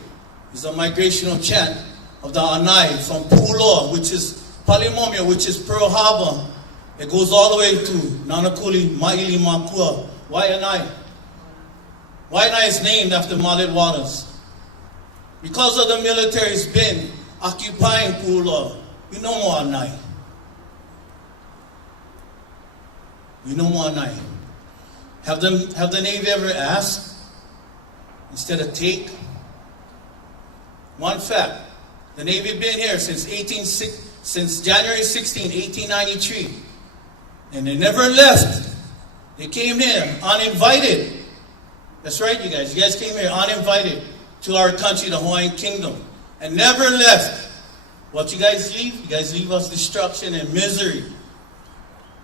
is a migrational chant of the Anai from Pu'uloa, which is Palimomia, which is Pearl Harbor. It goes all the way to Nanakuli, Maili, Makua, Waianae. Waianae is named after Malet waters. Because of the military's been occupying Pu'uloa, we no more Anai. We no more Anai. Have the Navy ever asked instead of take? One fact, the Navy been here since January 16, 1893, and they never left. They came here uninvited. That's right, you guys. You guys came here uninvited to our country, the Hawaiian Kingdom, and never left. What you guys leave? You guys leave us destruction and misery.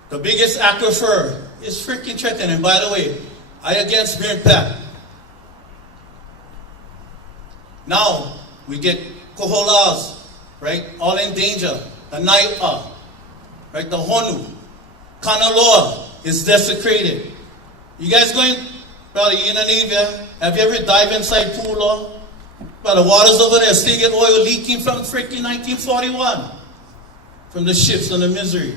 The biggest aquifer is freaking Trenton. And by the way, I against RIMPAC. Now we get koholas, right? All in danger. The Nai'a, right? The Honu. Kanaloa is desecrated. You guys going, brother, you in the Navy? Have you ever dived inside Pu'uloa? But the waters over there still get oil leaking from freaking 1941. from the ships on the Missouri.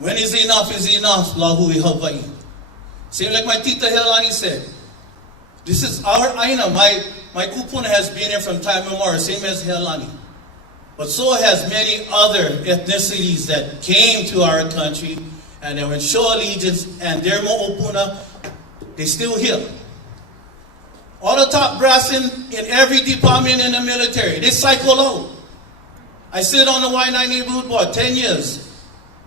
When is enough, Līhue, Hawaii. Same like my Tita Helani said. This is our Aina. My kupuna has been here from time immemorial, same as Helani. But so has many other ethnicities that came to our country and they went show allegiance, and their mo'opuna, they still here. All the top brass in every department in the military, they cycle out. I sit on the Y9 neighborhood board 10 years.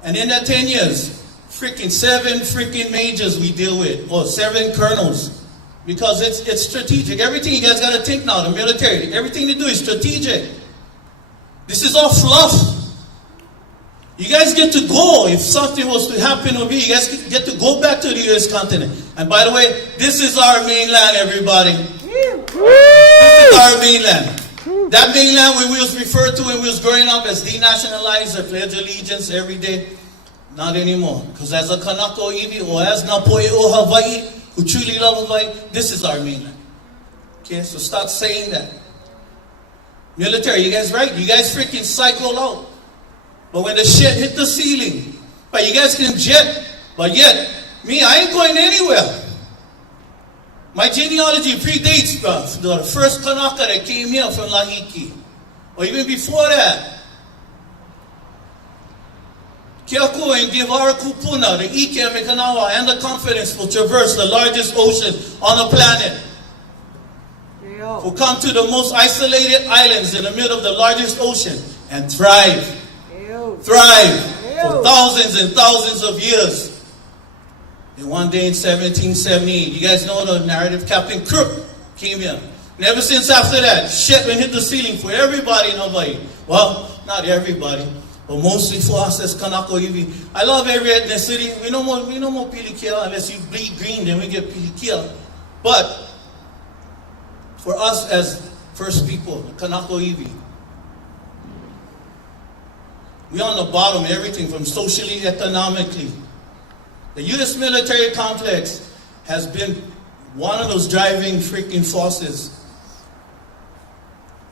And in that 10 years, seven majors we deal with, or 7 colonels. Because it's strategic. Everything you guys got to think now, the military, everything they do is strategic. This is all fluff. You guys get to go. If something was to happen over here, you guys get to go back to the U.S. continent. And by the way, this is our mainland, everybody. This is our mainland. That mainland we was referred to when we was growing up as denationalized, or pledge allegiance every day. Not anymore. Because as a Kanako Iwi, or as Napoe o Hawaii, who truly love Hawaii, this is our mainland. Okay, so start saying that. Military, you guys right? You guys freaking cycle out. But when the shit hit the ceiling, but you guys can jet, but yet, me, I ain't going anywhere. My genealogy predates the first Kanaka that came here from Lahiki, or even before that. Kiaku and give our kupuna, the Ike and Mekanawa, and the confidence will traverse the largest ocean on the planet. Who come to the most isolated islands in the middle of the largest ocean and thrive. Thrive for thousands and thousands of years. And one day in 1778, you guys know the narrative, Captain Crook came here. And ever since after that, shit went hit the ceiling for everybody in Hawaii. Well, not everybody, but mostly for us as Kanako Iwi. I love every ethnicity. We no more pilikia unless you bleed green, then we get pilikia. But for us as First People, Kanako Iwi, we're on the bottom of everything from socially, economically. The U.S. military complex has been one of those driving freaking forces.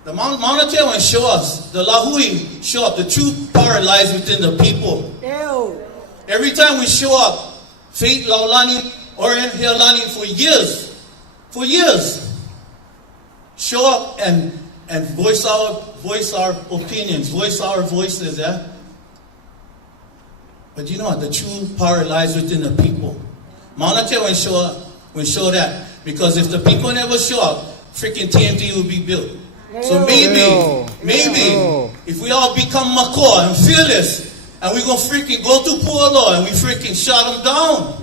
The Mauna Kea show us, the Līhue show up, the true power lies within the people. Every time we show up, Fate, Laulani, or Healani for years, show up and voice our opinions, voice our voices, yeah? But you know what? The true power lies within the people. Mauna Kea will show that. Because if the people never show up, freaking TMT will be built. So maybe, if we all become makoa and fearless, and we're going to freaking go to Pu'alo and we freaking shut them down.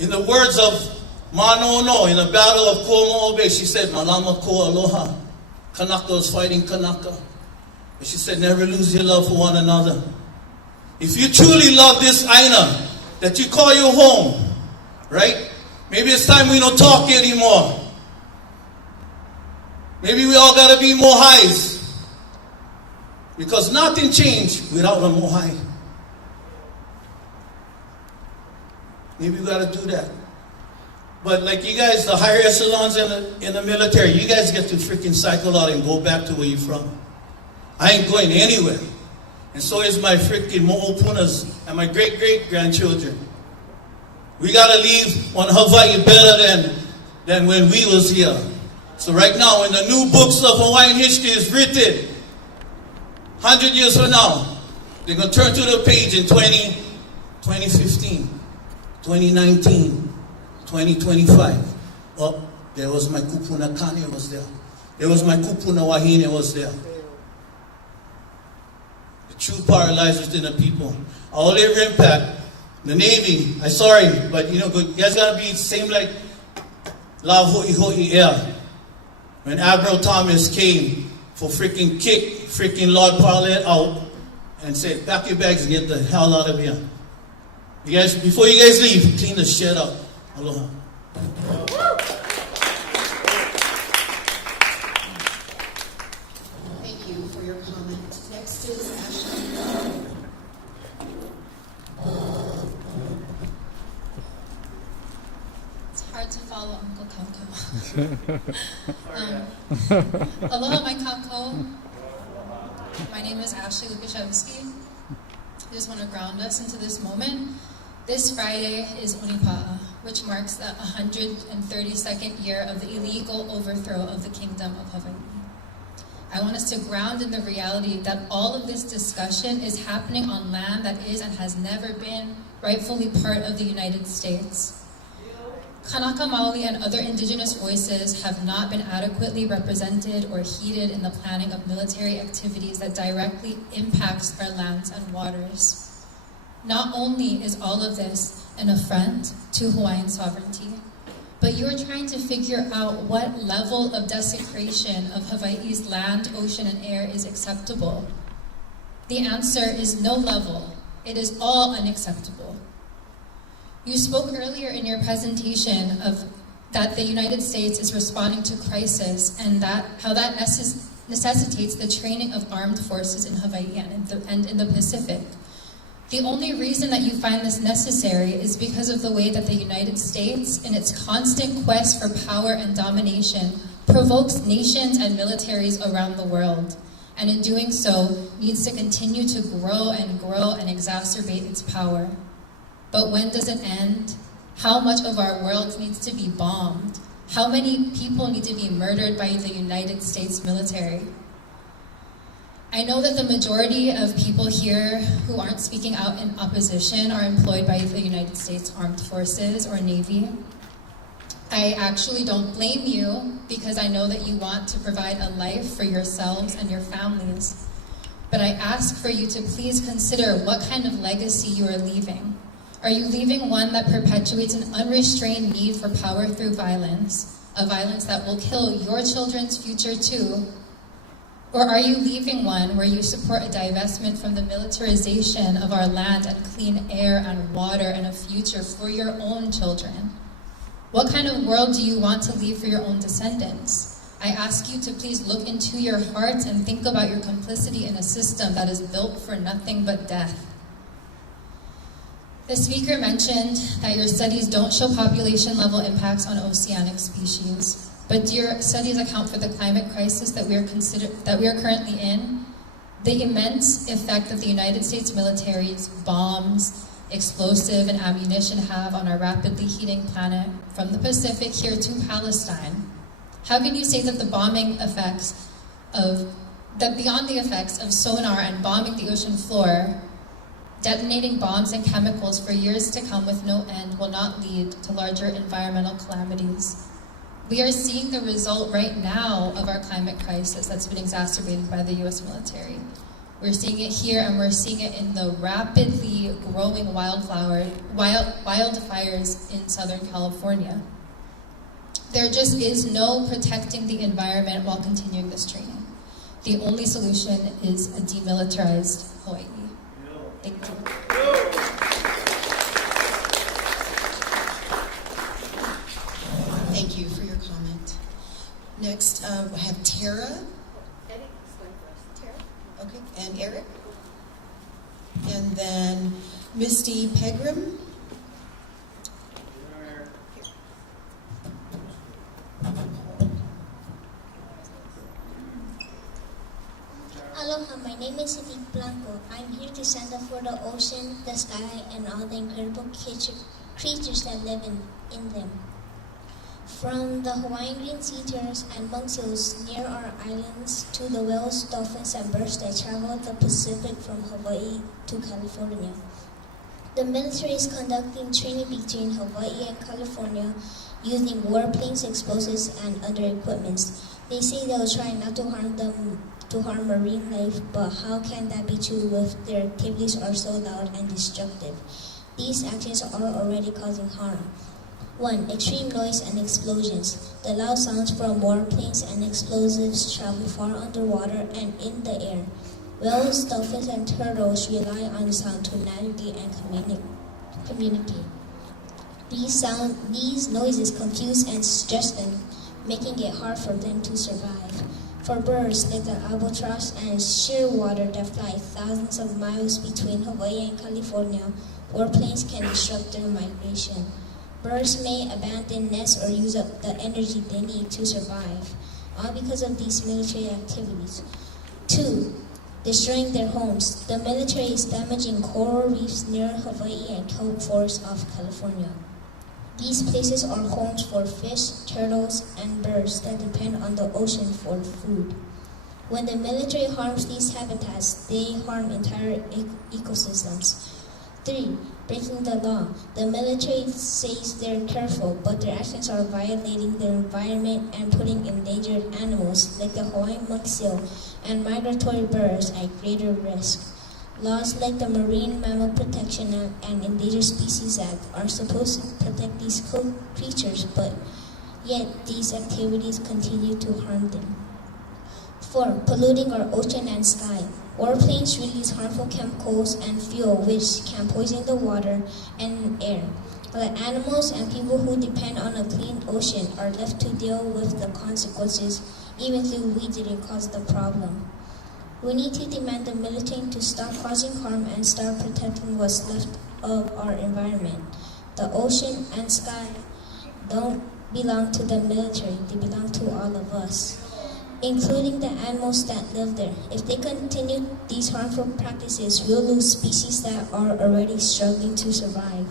In the words of Manono in the battle of Komo'obe, she said, Malama ko aloha. Kanaka is fighting Kanaka. And she said, never lose your love for one another. If you truly love this Aina, that you call your home, right? Maybe it's time we don't talk anymore. Maybe we all got to be more highs. Because nothing changed without a more high. Maybe we got to do that. But like you guys, the higher echelons in the military, you guys get to freaking cycle out and go back to where you're from. I ain't going anywhere. And so is my freaking mo'opunas and my great-great-grandchildren. We got to leave on Hawaii better than when we was here. So right now, when the new books of Hawaiian history is written, 100 years from now, they're going to turn to the page in 2015, 2019, 2025. Oh, there was my kupuna kane was there. There was my kupuna wahine was there. The true power lies within the people. Aole RIMPAC, the Navy, I'm sorry, but you guys gotta be same like La Hoi Air. When Admiral Thomas came for freaking kick freaking Lord Parlet out and said, pack your bags and get the hell out of here. You guys, before you guys leave, clean the shit up. Aloha. Thank you for your comment. Next is Ashley. It's hard to follow Uncle Aloha, my kako. My name is Ashley Lukashevsky. I just want to ground us into this moment. This Friday is Onipa'a, which marks the 132nd year of the illegal overthrow of the Kingdom of Hawaii. I want us to ground in the reality that all of this discussion is happening on land that is and has never been rightfully part of the United States. Kanaka Maoli and other indigenous voices have not been adequately represented or heeded in the planning of military activities that directly impacts our lands and waters. Not only is all of this an affront to Hawaiian sovereignty, but you are trying to figure out what level of desecration of Hawaii's land, ocean, and air is acceptable. The answer is no level. It is all unacceptable. You spoke earlier in your presentation of that the United States is responding to crisis and how that necessitates the training of armed forces in Hawaii and in the Pacific. The only reason that you find this necessary is because of the way that the United States, in its constant quest for power and domination, provokes nations and militaries around the world, and in doing so, needs to continue to grow and exacerbate its power. But when does it end? How much of our world needs to be bombed? How many people need to be murdered by the United States military? I know that the majority of people here who aren't speaking out in opposition are employed by the United States Armed Forces or Navy. I actually don't blame you because I know that you want to provide a life for yourselves and your families. But I ask for you to please consider what kind of legacy you are leaving. Are you leaving one that perpetuates an unrestrained need for power through violence, a violence that will kill your children's future too? Or are you leaving one where you support a divestment from the militarization of our land and clean air and water and a future for your own children? What kind of world do you want to leave for your own descendants? I ask you to please look into your hearts and think about your complicity in a system that is built for nothing but death. The speaker mentioned that your studies don't show population level impacts on oceanic species. But do your studies account for the climate crisis that we are currently in? The immense effect that the United States military's bombs, explosive, and ammunition have on our rapidly heating planet, from the Pacific here to Palestine. How can you say that beyond the effects of sonar and bombing the ocean floor, detonating bombs and chemicals for years to come with no end will not lead to larger environmental calamities? We are seeing the result right now of our climate crisis that's been exacerbated by the U.S. military. We're seeing it here, and we're seeing it in the rapidly growing wildfires in Southern California. There just is no protecting the environment while continuing this training. The only solution is a demilitarized Hawaii. Thank you. Thank you for your comment. Next, we have Tara. Okay, and Eric. And then Misty Pegram. Aloha, my name is Sadiq Blanco. I'm here to stand up for the ocean, the sky, and all the incredible creatures that live in them. From the Hawaiian green sea turtles and monk seals near our islands to the whales, dolphins, and birds that travel the Pacific from Hawaii to California. The military is conducting training between Hawaii and California using warplanes, explosives, and other equipments. They say they'll try not to harm marine life, but how can that be true if their activities are so loud and destructive? These actions are already causing harm. 1. Extreme noise and explosions. The loud sounds from warplanes and explosives travel far underwater and in the air. Whales, dolphins, and turtles rely on sound to navigate and communicate. These noises confuse and stress them, making it hard for them to survive. For birds like the albatross and shearwater that fly thousands of miles between Hawaii and California, warplanes can disrupt their migration. Birds may abandon nests or use up the energy they need to survive, all because of these military activities. 2. Destroying their homes. The military is damaging coral reefs near Hawaii and kelp forests off California. These places are homes for fish, turtles, and birds that depend on the ocean for food. When the military harms these habitats, they harm entire ecosystems. 3. Breaking the law. The military says they're careful, but their actions are violating the environment and putting endangered animals like the Hawaiian monk seal and migratory birds at greater risk. Laws like the Marine Mammal Protection Act and Endangered Species Act are supposed to protect these creatures, but yet these activities continue to harm them. 4. Polluting our ocean and sky. Warplanes release harmful chemicals and fuel which can poison the water and air. The animals and people who depend on a clean ocean are left to deal with the consequences, even though we didn't cause the problem. We need to demand the military to stop causing harm and start protecting what's left of our environment. The ocean and sky don't belong to the military, they belong to all of us, including the animals that live there. If they continue these harmful practices, we'll lose species that are already struggling to survive,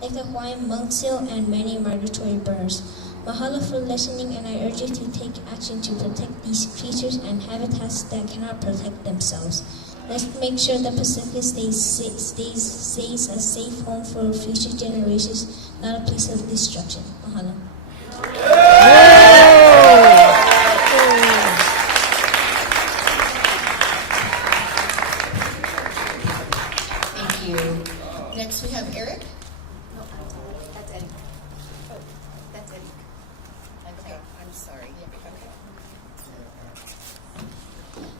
like the Hawaiian monk seal and many migratory birds. Mahalo for listening, and I urge you to take action to protect these creatures and habitats that cannot protect themselves. Let's make sure the Pacific stays a safe home for future generations, not a place of destruction. Mahalo. Thank you. Next we have Eric. That's Eddie. Oh, that's Eddie. Okay, I'm sorry.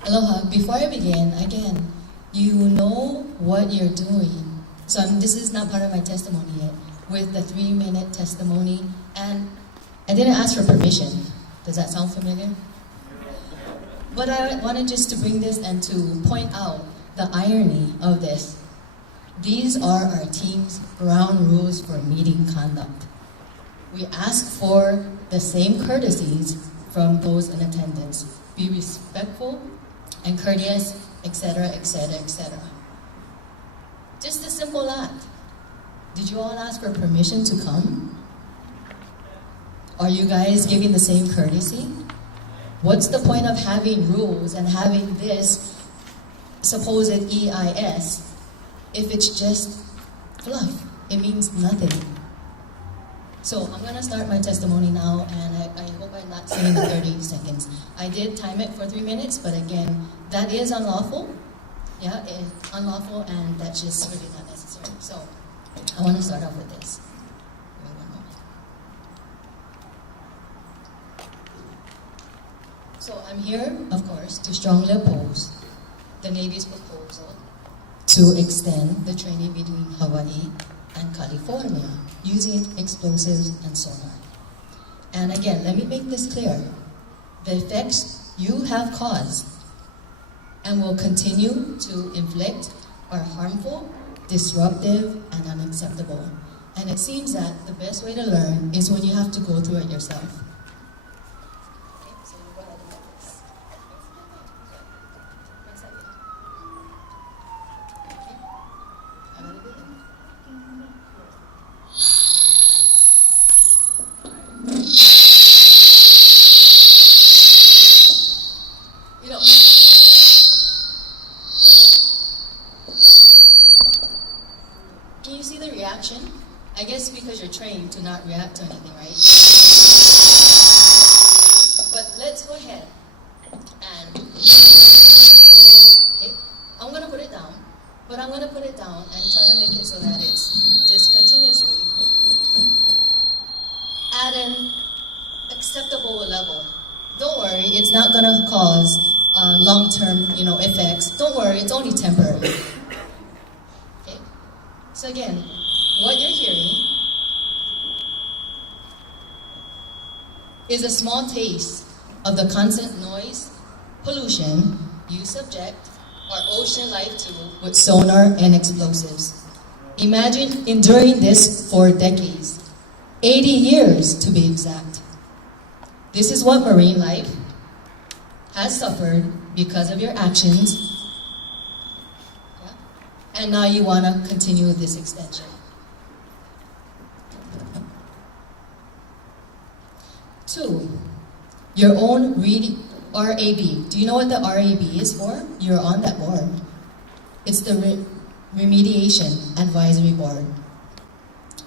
Aloha. Before I begin, again, you know what you're doing. So this is not part of my testimony yet, with the 3-minute testimony, and I didn't ask for permission. Does that sound familiar? But I wanted just to bring this and to point out the irony of this. These are our team's ground rules for meeting conduct. We ask for the same courtesies from those in attendance. Be respectful and courteous, etc., etc., etc. Just a simple act. Did you all ask for permission to come? Are you guys giving the same courtesy? What's the point of having rules and having this supposed EIS if it's just fluff? It means nothing. So I'm going to start my testimony now, and I hope I'm not saying 30 seconds. I did time it for 3 minutes, but again, that is unlawful. Yeah, it's unlawful, and that's just really not necessary. So I want to start off with this. Wait 1 moment. So I'm here, of course, to strongly oppose the Navy's proposal to extend the training between Hawaii and California using explosives and sonar. And again, let me make this clear. The effects you have caused and will continue to inflict are harmful, disruptive, and unacceptable. And it seems that the best way to learn is when you have to go through it yourself. Can you see the reaction? I guess because you're trained to not react to anything, right? But let's go ahead and, okay, I'm going to put it down, but I'm going to put it down and try to make it so that it's just continuously at an acceptable level. Don't worry, it's not going to cause long-term, effects. Don't worry, it's only temporary. Okay? So again, what you're hearing is a small taste of the constant noise, pollution you subject our ocean life to with sonar and explosives. Imagine enduring this for decades. 80 years to be exact. This is what marine life has suffered because of your actions. Yeah. And now you want to continue with this extension. 2, your own RAB. Do you know what the RAB is for? You're on that board. It's the Remediation Advisory Board.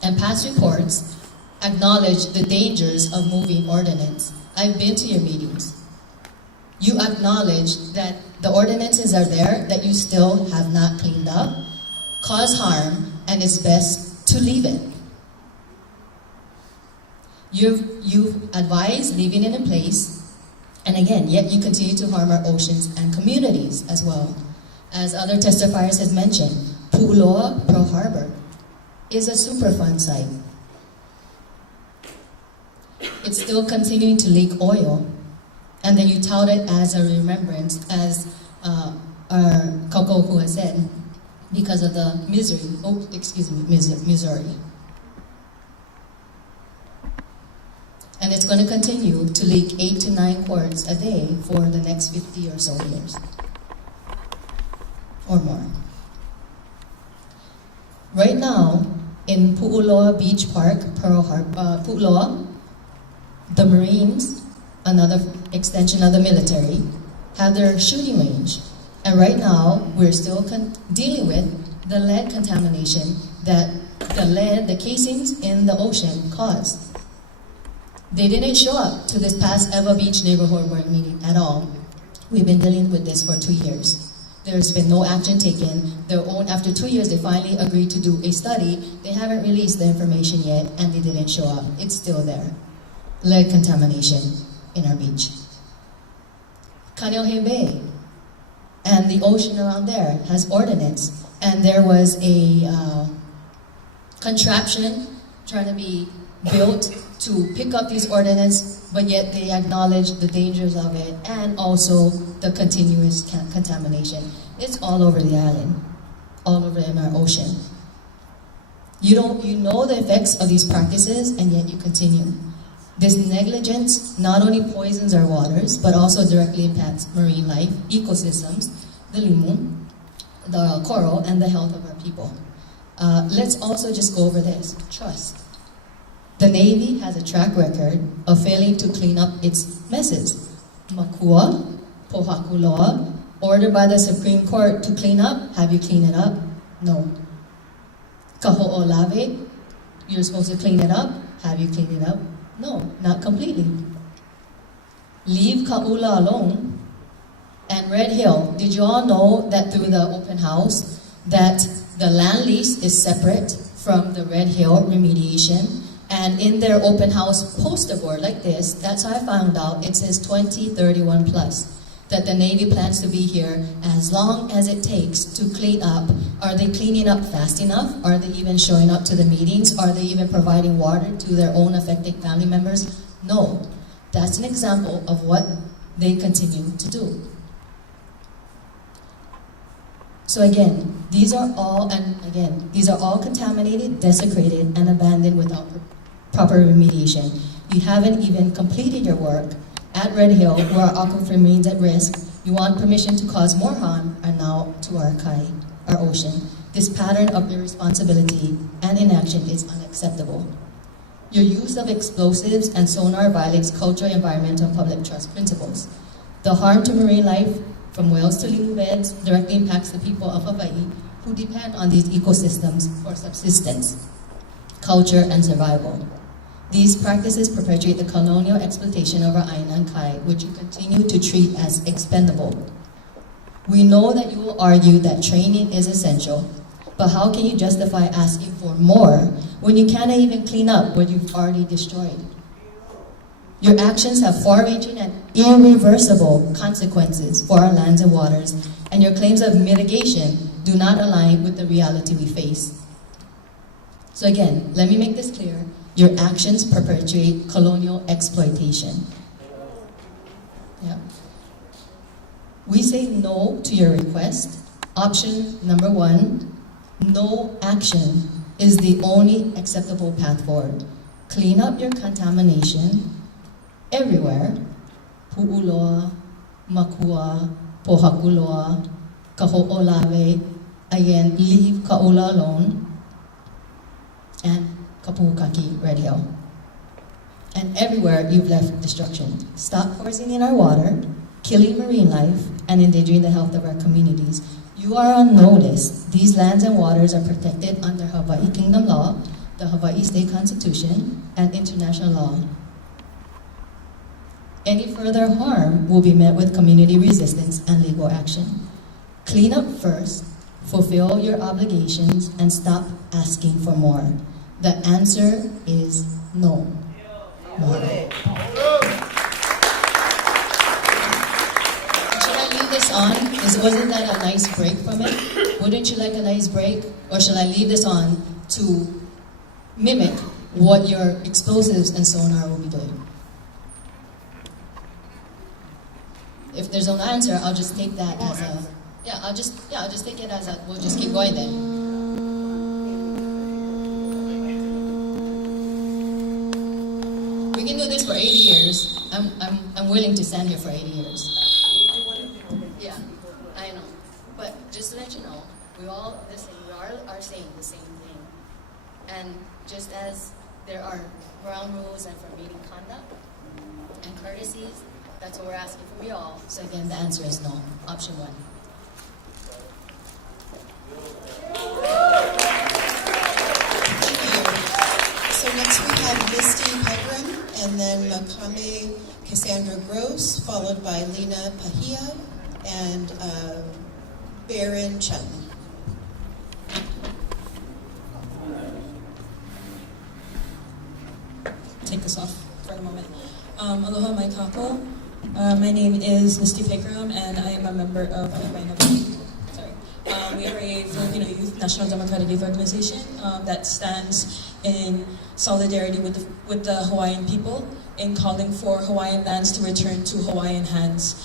And past reports acknowledge the dangers of moving ordinance. I've been to your meetings. You acknowledge that the ordinances are there that you still have not cleaned up, cause harm, and it's best to leave it. You've advised leaving it in place, and again, yet you continue to harm our oceans and communities as well. As other testifiers have mentioned, Pu'uloa Pearl Harbor is a Superfund site. It's still continuing to leak oil, and then you tout it as a remembrance, as our Kauko who has said, because of the Missouri. And it's going to continue to leak 8 to 9 quarts a day for the next 50 or so years, or more. Right now, in Pu'uloa Beach Park, Pearl Harbor, Pu'uloa, the Marines, another extension of the military, have their shooting range. And right now, we're still dealing with the lead contamination that the casings in the ocean cause. They didn't show up to this past Eva Beach neighborhood board meeting at all. We've been dealing with this for 2 years. There's been no action taken. After 2 years, they finally agreed to do a study. They haven't released the information yet, and they didn't show up. It's still there. Lead contamination in our beach. Kaneohe Bay and the ocean around there has ordinance, and there was a contraption trying to be built to pick up these ordinance, but yet they acknowledge the dangers of it and also the continuous contamination. It's all over the island, all over in our ocean. You know the effects of these practices, and yet you continue. This negligence not only poisons our waters, but also directly impacts marine life, ecosystems, the limu, the coral, and the health of our people. Let's also just go over this, trust. The Navy has a track record of failing to clean up its messes. Makua, Pohakuloa, ordered by the Supreme Court to clean up. Have you cleaned it up? No. Kaho'olave, you're supposed to clean it up. Have you cleaned it up? No, not completely. Leave Kaula alone. And Red Hill, did you all know that through the open house that the land lease is separate from the Red Hill remediation? And in their open house poster board like this, that's how I found out, it says 2031 plus. That the Navy plans to be here as long as it takes to clean up. Are they cleaning up fast enough? Are they even showing up to the meetings? Are they even providing water to their own affected family members? No. That's an example of what they continue to do. So again, these are all contaminated, desecrated, and abandoned without proper remediation. You haven't even completed your work at Red Hill, where our aquifer remains at risk. You want permission to cause more harm, and now to our kai, our ocean. This pattern of irresponsibility and inaction is unacceptable. Your use of explosives and sonar violates cultural, environmental, and public trust principles. The harm to marine life, from whales to limu beds, directly impacts the people of Hawaii, who depend on these ecosystems for subsistence, culture, and survival. These practices perpetuate the colonial exploitation of our Aina and Kai, which you continue to treat as expendable. We know that you will argue that training is essential, but how can you justify asking for more when you cannot even clean up what you've already destroyed? Your actions have far-reaching and irreversible consequences for our lands and waters, and your claims of mitigation do not align with the reality we face. So again, let me make this clear. Your actions perpetuate colonial exploitation. Yeah. We say no to your request. Option number 1, no action is the only acceptable path forward. clean up your contamination everywhere. Pu'uloa, makua, pohakuloa, kaho'olawe, again, leave ka'ola alone, and kapuhukaki, Red Hill. And everywhere you've left destruction. Stop poisoning in our water, killing marine life, and endangering the health of our communities. You are on notice. These lands and waters are protected under Hawaii Kingdom Law, the Hawaii State Constitution, and international law. Any further harm will be met with community resistance and legal action. Clean up first, fulfill your obligations, and stop asking for more. The answer is no. Should I leave this on? Wasn't that a nice break from it? Wouldn't you like a nice break? Or should I leave this on to mimic what your explosives and sonar will be doing? If there's no answer, I'll just take that as a... I'll just take it as a... We'll just keep going then. We can do this for 80 years. I'm willing to stand here for 80 years. Yeah, I know. But just to let you know, we all are saying the same thing. And just as there are ground rules and for meeting conduct and courtesies, that's what we're asking from you all. So again, the answer is no. Option 1. So next we have Misty Pegram, and then Makame Cassandra Gross, followed by Lena Pahia and Baron Chun. Take this off for a moment. Aloha, mai kapo. My name is Misty Pegram, and I am a member of we are a Filipino Youth National Democratic Youth Organization that stands in solidarity with the Hawaiian people in calling for Hawaiian lands to return to Hawaiian hands.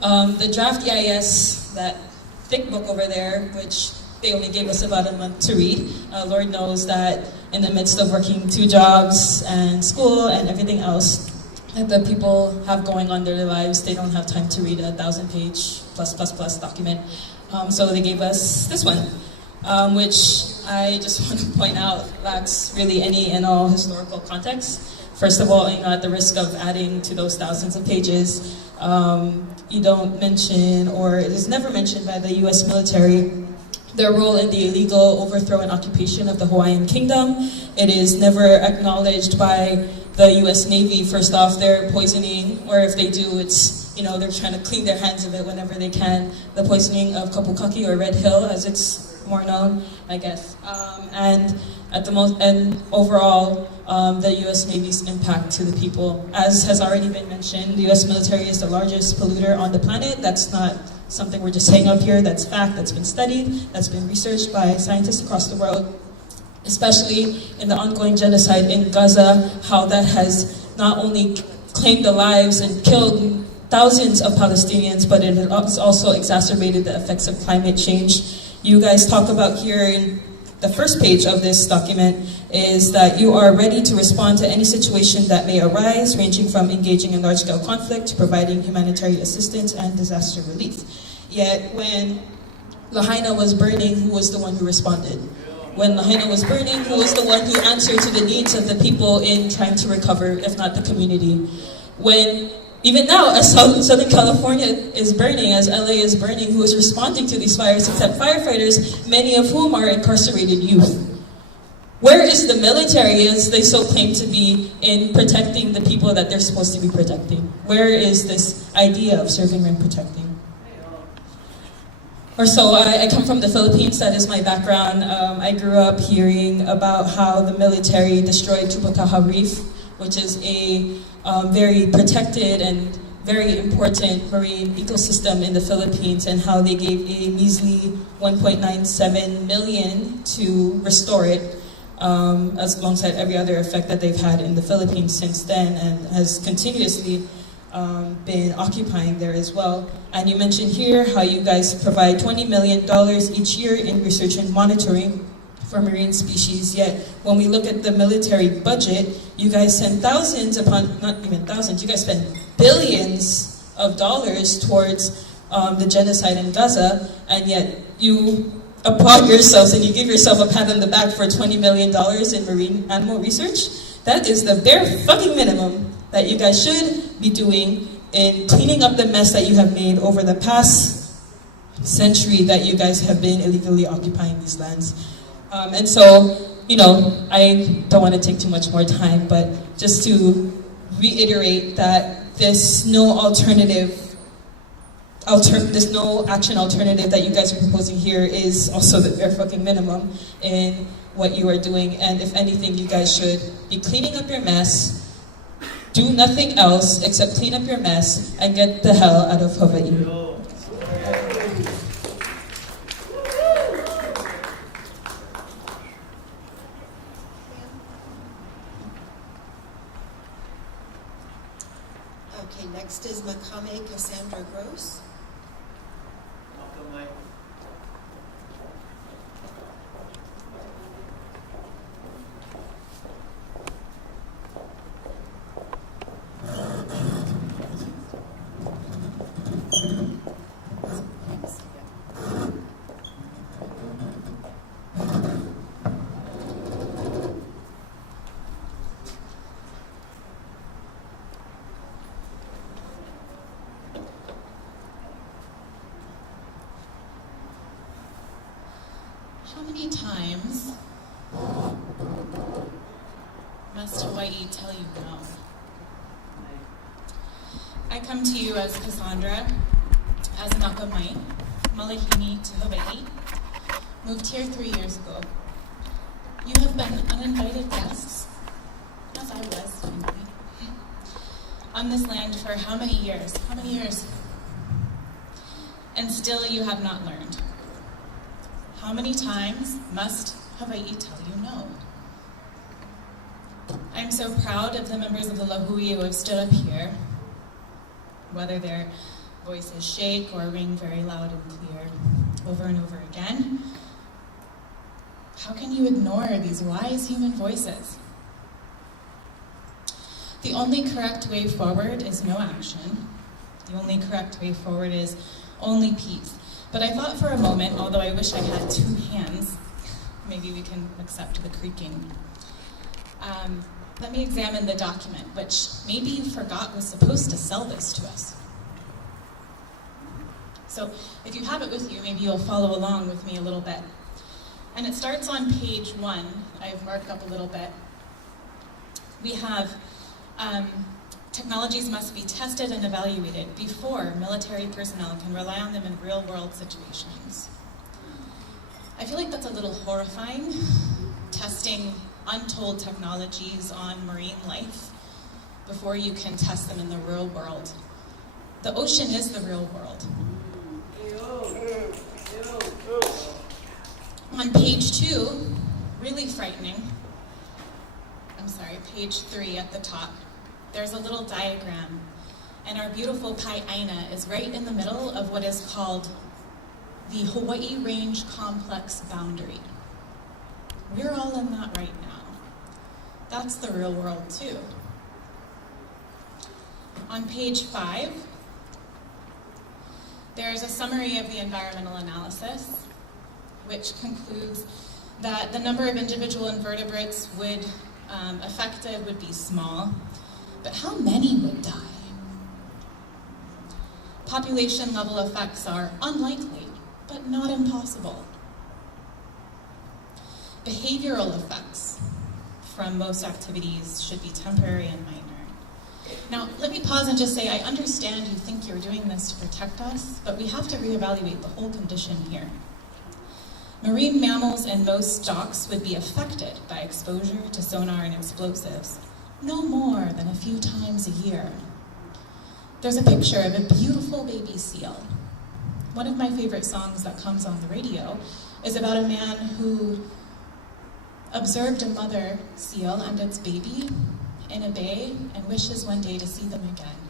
The draft EIS, that thick book over there, which they only gave us about a month to read. Lord knows that in the midst of working 2 jobs and school and everything else that the people have going on in their lives, they don't have time to read a 1,000-page plus document. So they gave us this one, which I just want to point out lacks really any and all historical context. First of all, at the risk of adding to those thousands of pages, you don't mention, or it is never mentioned by the U.S. military, their role in the illegal overthrow and occupation of the Hawaiian Kingdom. It is never acknowledged by the U.S. Navy. First off, they're poisoning, or if they do, it's they're trying to clean their hands of it whenever they can. The poisoning of Kapukaki, or Red Hill, as it's more known, I guess. And overall, the U.S. Navy's impact to the people. As has already been mentioned, the U.S. military is the largest polluter on the planet. That's not something we're just saying up here. That's fact. That's been studied. That's been researched by scientists across the world, especially in the ongoing genocide in Gaza, how that has not only claimed the lives and killed thousands of Palestinians, but it has also exacerbated the effects of climate change. You guys talk about here in the first page of this document is that you are ready to respond to any situation that may arise, ranging from engaging in large-scale conflict to providing humanitarian assistance and disaster relief. Yet when Lahaina was burning, who was the one who responded? When Lahaina was burning, who was the one who answered to the needs of the people in trying to recover, if not the community? When even now, as Southern California is burning, as LA is burning, who is responding to these fires except firefighters, many of whom are incarcerated youth? Where is the military, as they so claim to be, in protecting the people that they're supposed to be protecting? Where is this idea of serving and protecting? I come from the Philippines, that is my background. I grew up hearing about how the military destroyed Tupataha Reef, which is a very protected and very important marine ecosystem in the Philippines, and how they gave a measly $1.97 million to restore it, alongside every other effect that they've had in the Philippines since then, and has continuously been occupying there as well. And you mentioned here how you guys provide $20 million each year in research and monitoring for marine species, yet when we look at the military budget, you guys send thousands upon, not even thousands, you guys spend billions of dollars towards the genocide in Gaza, and yet you applaud yourselves and you give yourself a pat on the back for $20 million in marine animal research. That is the bare fucking minimum that you guys should be doing in cleaning up the mess that you have made over the past century that you guys have been illegally occupying these lands. And so, you know, I don't want to take too much more time, but just to reiterate that this no action alternative that you guys are proposing here is also the bare fucking minimum in what you are doing. And if anything, you guys should be cleaning up your mess, do nothing else except clean up your mess, and get the hell out of Hawaii. Okay, next is Makame Cassandra Gross. How many times must Hawaii tell you no? I come to you as Cassandra, as Makamai, Malahini to Hawaii, moved here 3 years ago. You have been uninvited guests, as I was, frankly, on this land for how many years? How many years? And still you have not learned. How many times must Hawaii tell you no? I'm so proud of the members of the Līhue who have stood up here, whether their voices shake or ring very loud and clear over and over again. How can you ignore these wise human voices? The only correct way forward is no action. The only correct way forward is only peace. But I thought for a moment, although I wish I had 2 hands, maybe we can accept the creaking. Let me examine the document, which maybe you forgot was supposed to sell this to us. So if you have it with you, maybe you'll follow along with me a little bit. And it starts on page 1. I've marked up a little bit. We have technologies must be tested and evaluated before military personnel can rely on them in real-world situations. I feel like that's a little horrifying, testing untold technologies on marine life before you can test them in the real world. The ocean is the real world. On page 2, really frightening, page 3 at the top, there's a little diagram, and our beautiful Pai Aina is right in the middle of what is called the Hawaii Range Complex Boundary. We're all in that right now. That's the real world too. On page 5, there's a summary of the environmental analysis, which concludes that the number of individual invertebrates affected would be small, but how many would die? Population level effects are unlikely, but not impossible. Behavioral effects from most activities should be temporary and minor. Now, let me pause and just say, I understand you think you're doing this to protect us, but we have to reevaluate the whole condition here. Marine mammals and most stocks would be affected by exposure to sonar and explosives, no more than a few times a year. There's a picture of a beautiful baby seal. One of my favorite songs that comes on the radio is about a man who observed a mother seal and its baby in a bay and wishes one day to see them again.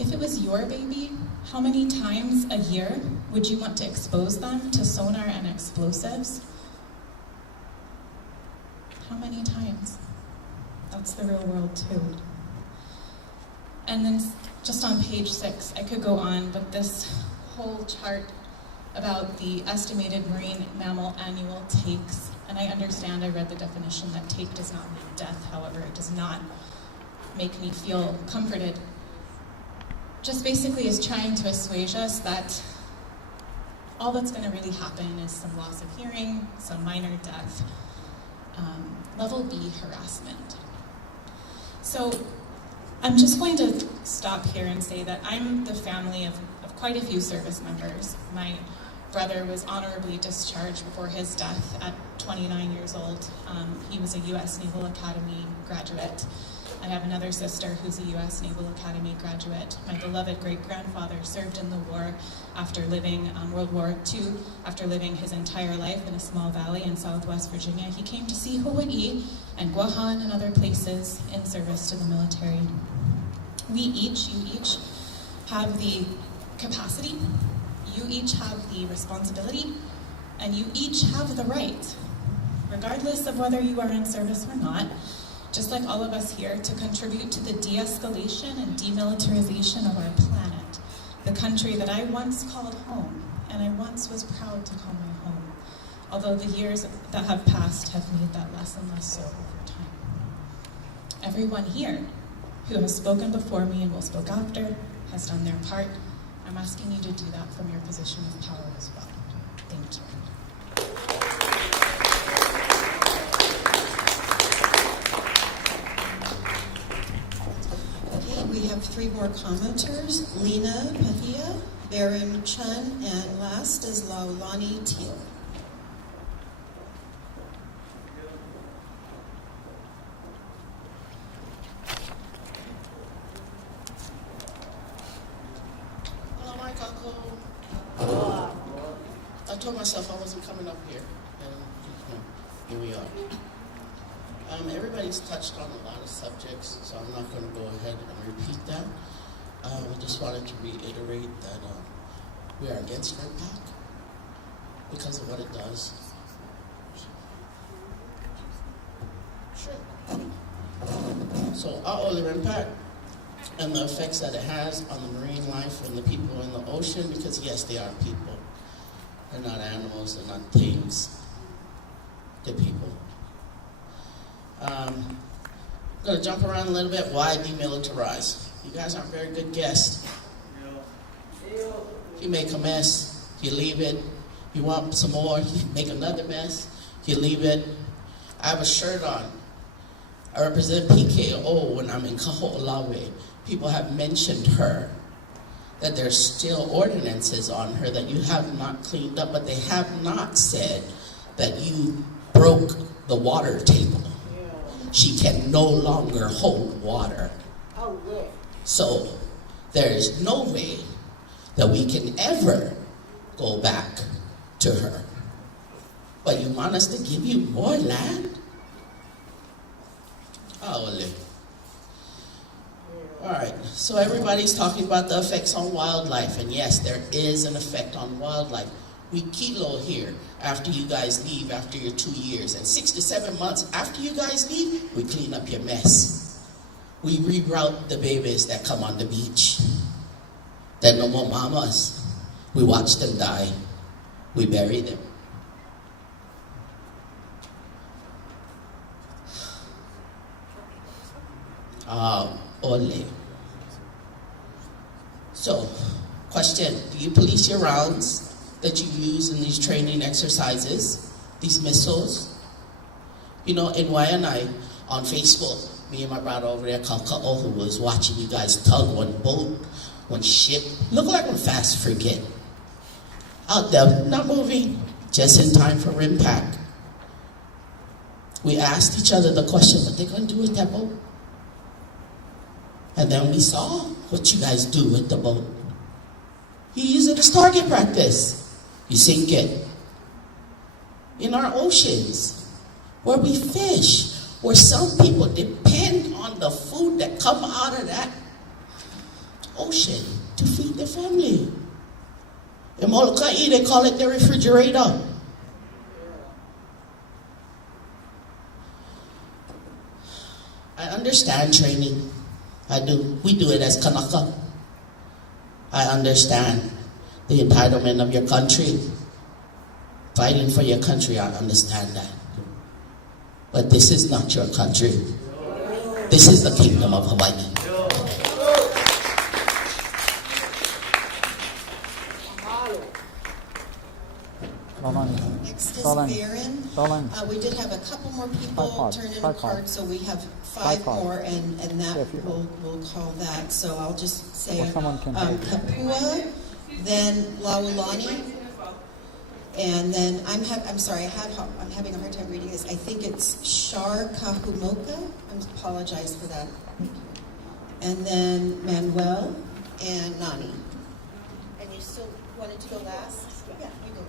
If it was your baby, how many times a year would you want to expose them to sonar and explosives How many times? That's the real world too. And then just on page 6, I could go on, but this whole chart about the estimated marine mammal annual takes, and I understand, I read the definition that take does not mean death, however, it does not make me feel comforted. Just basically is trying to assuage us that all that's going to really happen is some loss of hearing, some minor death, level B harassment. So I'm just going to stop here and say that I'm the family of quite a few service members. My brother was honorably discharged before his death at 29 years old. He was a U.S. Naval Academy graduate. I have another sister who's a U.S. Naval Academy graduate. My beloved great-grandfather served in the war after living World War II, after living his entire life in a small valley in southwest Virginia. He came to see Hawaii and Guahan and other places in service to the military. We each, you each, have the capacity, you each have the responsibility, and you each have the right, regardless of whether you are in service or not, just like all of us here, to contribute to the de-escalation and demilitarization of our planet, the country that I once called home, and I once was proud to call my home, although the years that have passed have made that less and less so over time. Everyone here who has spoken before me and will speak after has done their part. I'm asking you to do that from your position of power as well. Thank you. We have 3 more commenters, Lena Pahia, Baron Chun, and last is Laulani Teal. Hello, my kako. Aloha. I told myself I wasn't coming up here, and here we are. Everybody's touched on a lot of subjects, so I'm not going to go ahead and repeat that. I just wanted to reiterate that we are against RIMPAC because of what it does. Sure. So Aole RIMPAC and the effects that it has on the marine life and the people in the ocean, because yes, they are people. They're not animals, they're not things. They're people. I'm going to jump around a little bit. Why demilitarize? You guys aren't very good guests. You make a mess, you leave it. You want some more, you make another mess, you leave it. I have a shirt on. I represent PKO when I'm in Kaho'olawe. People have mentioned her, that there's still ordinances on her that you have not cleaned up, but they have not said that you broke the water table. She can no longer hold water. So there is no way that we can ever go back to her. But you want us to give you more land? Aole. All right, so everybody's talking about the effects on wildlife, and yes, there is an effect on wildlife. We kilo here after you guys leave after your 2 years, and 6 to 7 months after you guys leave, we clean up your mess. We reroute the babies that come on the beach. They're no more mamas. We watch them die. We bury them. Ole. So, question, do you police your rounds that you use in these training exercises, these missiles? You know, in Waianae, on Facebook, me and my brother over there, Kauai, was watching you guys tug one boat, one ship, look like one fast frigate. Out there, not moving, just in time for RIMPAC. We asked each other the question, what they going to do with that boat? And then we saw what you guys do with the boat. You use it as target practice. You sink it. In our oceans, where we fish, where some people depend on the food that come out of that ocean to feed their family. In Molokai, they call it the refrigerator. understand training. I do. We do it as Kanaka. I understand the entitlement of your country. Fighting for your country, I understand that. But this is not your country. This is the Kingdom of Hawaii. Next is Baron. We did have a couple more people turn in a card, so we have 5 more, and that we'll call that. So I'll just say Ahupua, then Laulani, and then I'm having a hard time reading this. I think it's Shar Kahumoka. I apologize for that. And then Manuel and Nani. And you still wanted to go last? Yeah, you go.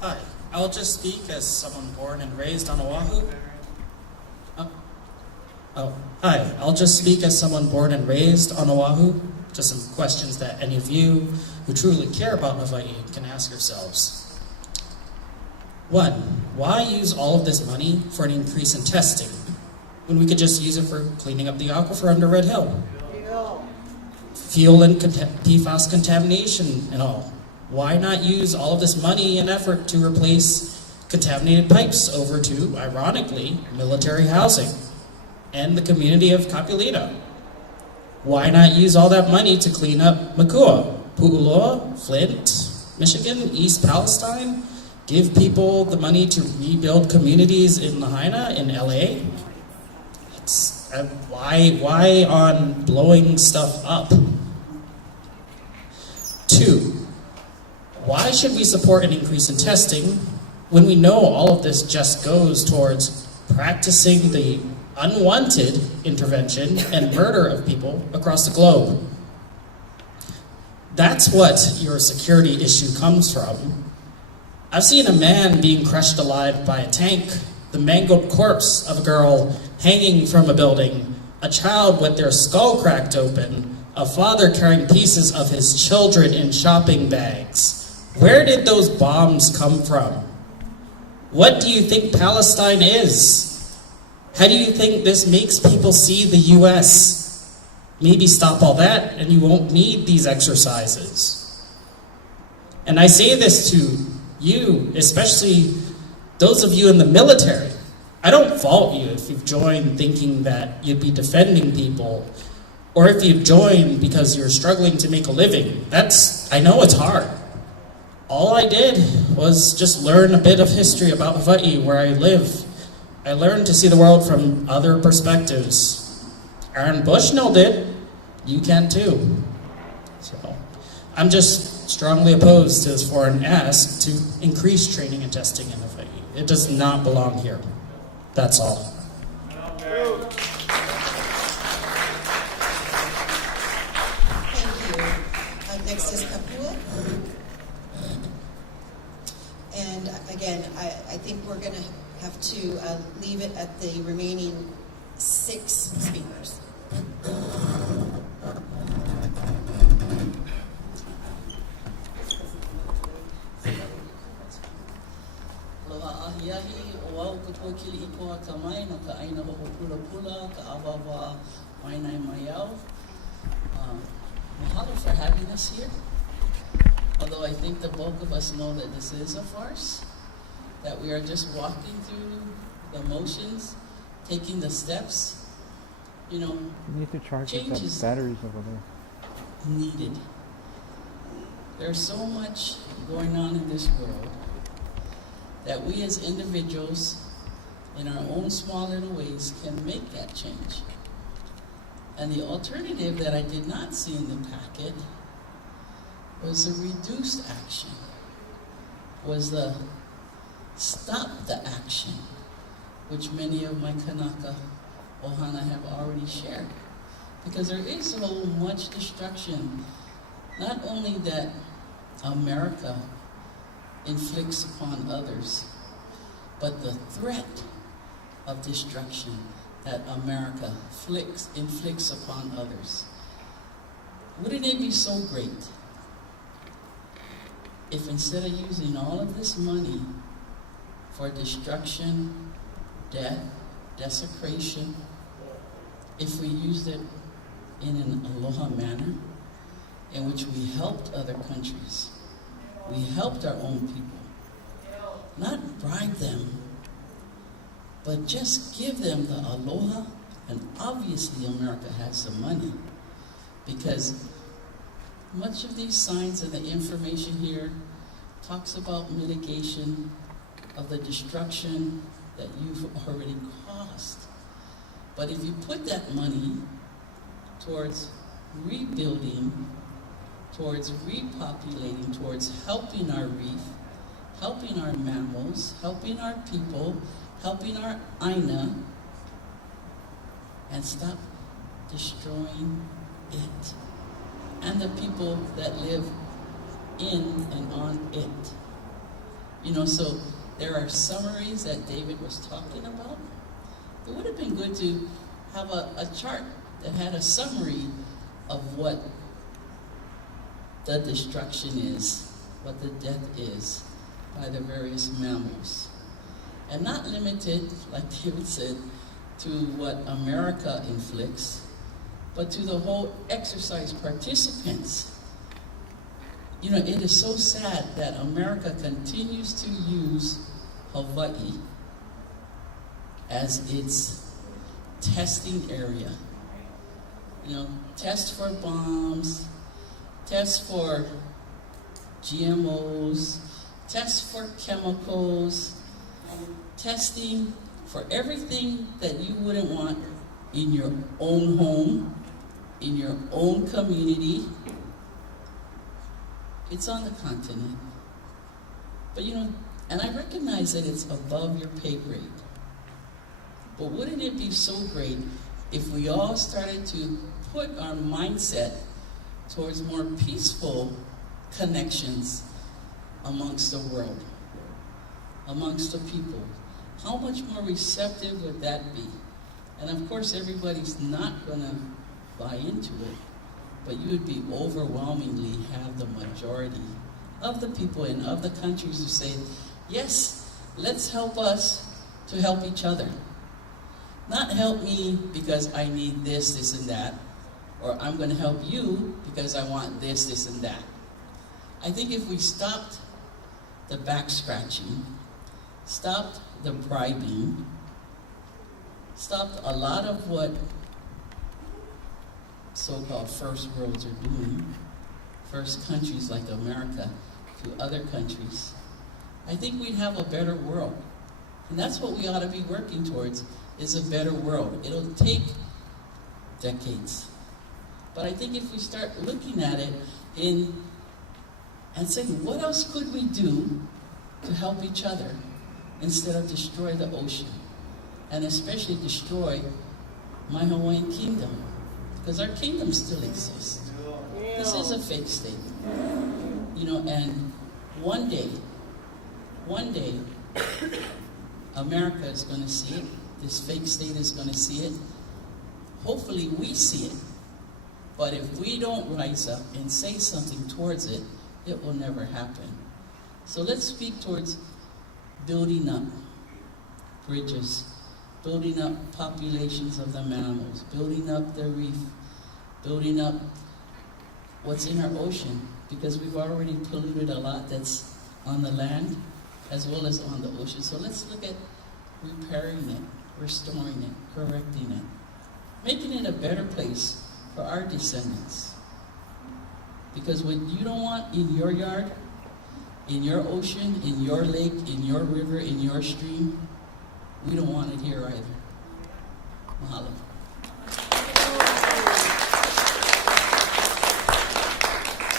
Hi, I'll just speak as someone born and raised on Oahu. Hi, I'll just speak as someone born and raised on Oahu. Just some questions that any of you who truly care about Hawaii can ask yourselves. 1, why use all of this money for an increase in testing when we could just use it for cleaning up the aquifer under Red Hill? Fuel and PFAS contamination and all. Why not use all of this money and effort to replace contaminated pipes over to, ironically, military housing and the community of Kapulina? Why not use all that money to clean up Makua, Pu'uloa, Flint, Michigan, East Palestine? Give people the money to rebuild communities in Lahaina, in LA? Why on blowing stuff up? 2, why should we support an increase in testing when we know all of this just goes towards practicing the unwanted intervention and murder of people across the globe? That's what your security issue comes from. I've seen a man being crushed alive by a tank, the mangled corpse of a girl hanging from a building, a child with their skull cracked open, a father carrying pieces of his children in shopping bags. Where did those bombs come from? What do you think Palestine is? How do you think this makes people see the U.S.? Maybe stop all that and you won't need these exercises. And I say this to you, especially those of you in the military. I don't fault you if you've joined thinking that you'd be defending people, or if you've joined because you're struggling to make a living. I know it's hard. All I did was just learn a bit of history about Hawaii, where I live. I learned to see the world from other perspectives. Aaron Bushnell did. You can too. So I'm just strongly opposed to this foreign ask to increase training and testing in Hawaii. It does not belong here. That's all. Thank you. Next is Kapua. And again, I think we're going to have to leave it at the remaining 6 speakers. Aloha ahiahi, o au katoa kili ikoa ka mai, no ka Aina ho pula pula, ka awawa wainai mai au. Mahalo for having us here. Although I think the bulk of us know that this is a farce, that we are just walking through the motions, taking the steps. You know, You need to charge up changes that batteries over there. needed. There's so much going on in this world that we as individuals, in our own small little ways, can make that change. And the alternative that I did not see in the packet was the reduced action, was the stop the action, which many of my Kanaka Ohana have already shared. Because there is so much destruction, not only that America inflicts upon others, but the threat of destruction that America inflicts upon others. Wouldn't it be so great if instead of using all of this money for destruction, death, desecration, if we used it in an aloha manner, in which we helped other countries, we helped our own people, not bribe them, but just give them the aloha, and obviously America has the money, because much of these signs and the information here talks about mitigation of the destruction that you've already caused. But if you put that money towards rebuilding, towards repopulating, towards helping our reef, helping our mammals, helping our people, helping our Aina, and stop destroying it and the people that live in and on it. You know, so there are summaries that David was talking about. It would have been good to have a chart that had a summary of what the destruction is, what the death is by the various mammals. And not limited, like David said, to what America inflicts, but to the whole exercise participants. You know, it is so sad that America continues to use Hawaii as its testing area. You know, test for bombs, test for GMOs, test for chemicals, testing for everything that you wouldn't want in your own home, in your own community. It's on the continent. But you know, and I recognize that it's above your pay grade. But wouldn't it be so great if we all started to put our mindset towards more peaceful connections amongst the world, amongst the people? How much more receptive would that be? And of course, everybody's not going to buy into it, but you would be overwhelmingly have the majority of the people and of the countries who say, yes, let's help us to help each other. Not help me because I need this, this, and that, or I'm going to help you because I want this, this, and that. I think if we stopped the back scratching, stopped the bribing, stopped a lot of what so-called first worlds are doing, first countries like America to other countries, I think we'd have a better world. And that's what we ought to be working towards, is a better world. It'll take decades. But I think if we start looking at it and saying, what else could we do to help each other instead of destroy the ocean? And especially destroy my Hawaiian kingdom. Because our kingdom still exists. This is a fake state. You know, and one day, America is going to see it. This fake state is going to see it. Hopefully we see it. But if we don't rise up and say something towards it, it will never happen. So let's speak towards building up bridges, building up populations of the mammals, building up the reef, building up what's in our ocean, because we've already polluted a lot that's on the land as well as on the ocean. So let's look at repairing it, restoring it, correcting it, making it a better place for our descendants. Because what you don't want in your yard, in your ocean, in your lake, in your river, in your stream, we don't want it here either. Mahalo.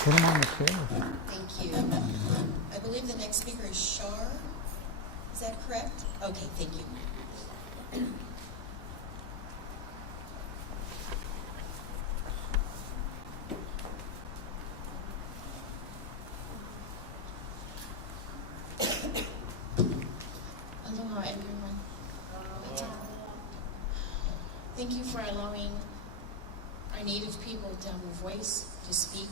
Put them on the chair. Thank you. I believe the next speaker is Shar. Is that correct? Okay, thank you. Aloha, everyone. Thank you for allowing our Native people to have a voice, to speak.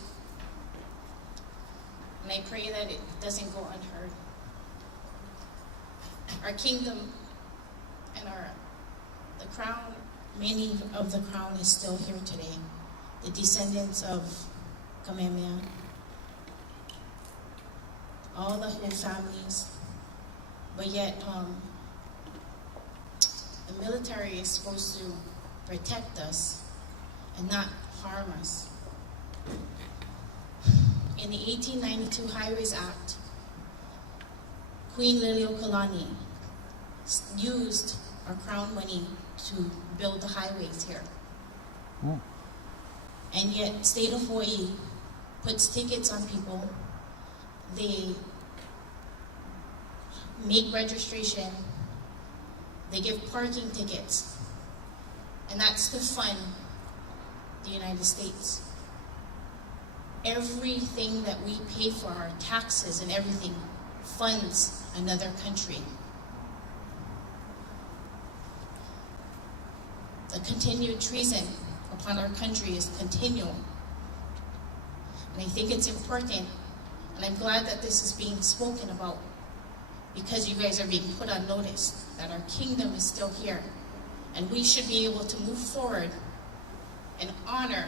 and I pray that it doesn't go unheard. Our kingdom and the crown, many of the crown is still here today. The descendants of Kamehameha, all the whole families, but yet the military is supposed to protect us and not harm us. In the 1892 Highways Act, Queen Liliuokalani used our crown money to build the highways here. Oh. And yet, state of Hawaii puts tickets on people. They make registration. They give parking tickets. And that's to fund the United States. Everything that we pay for, our taxes and everything, funds another country. The continued treason upon our country is continual. And I think it's important, and I'm glad that this is being spoken about, because you guys are being put on notice that our kingdom is still here. And we should be able to move forward and honor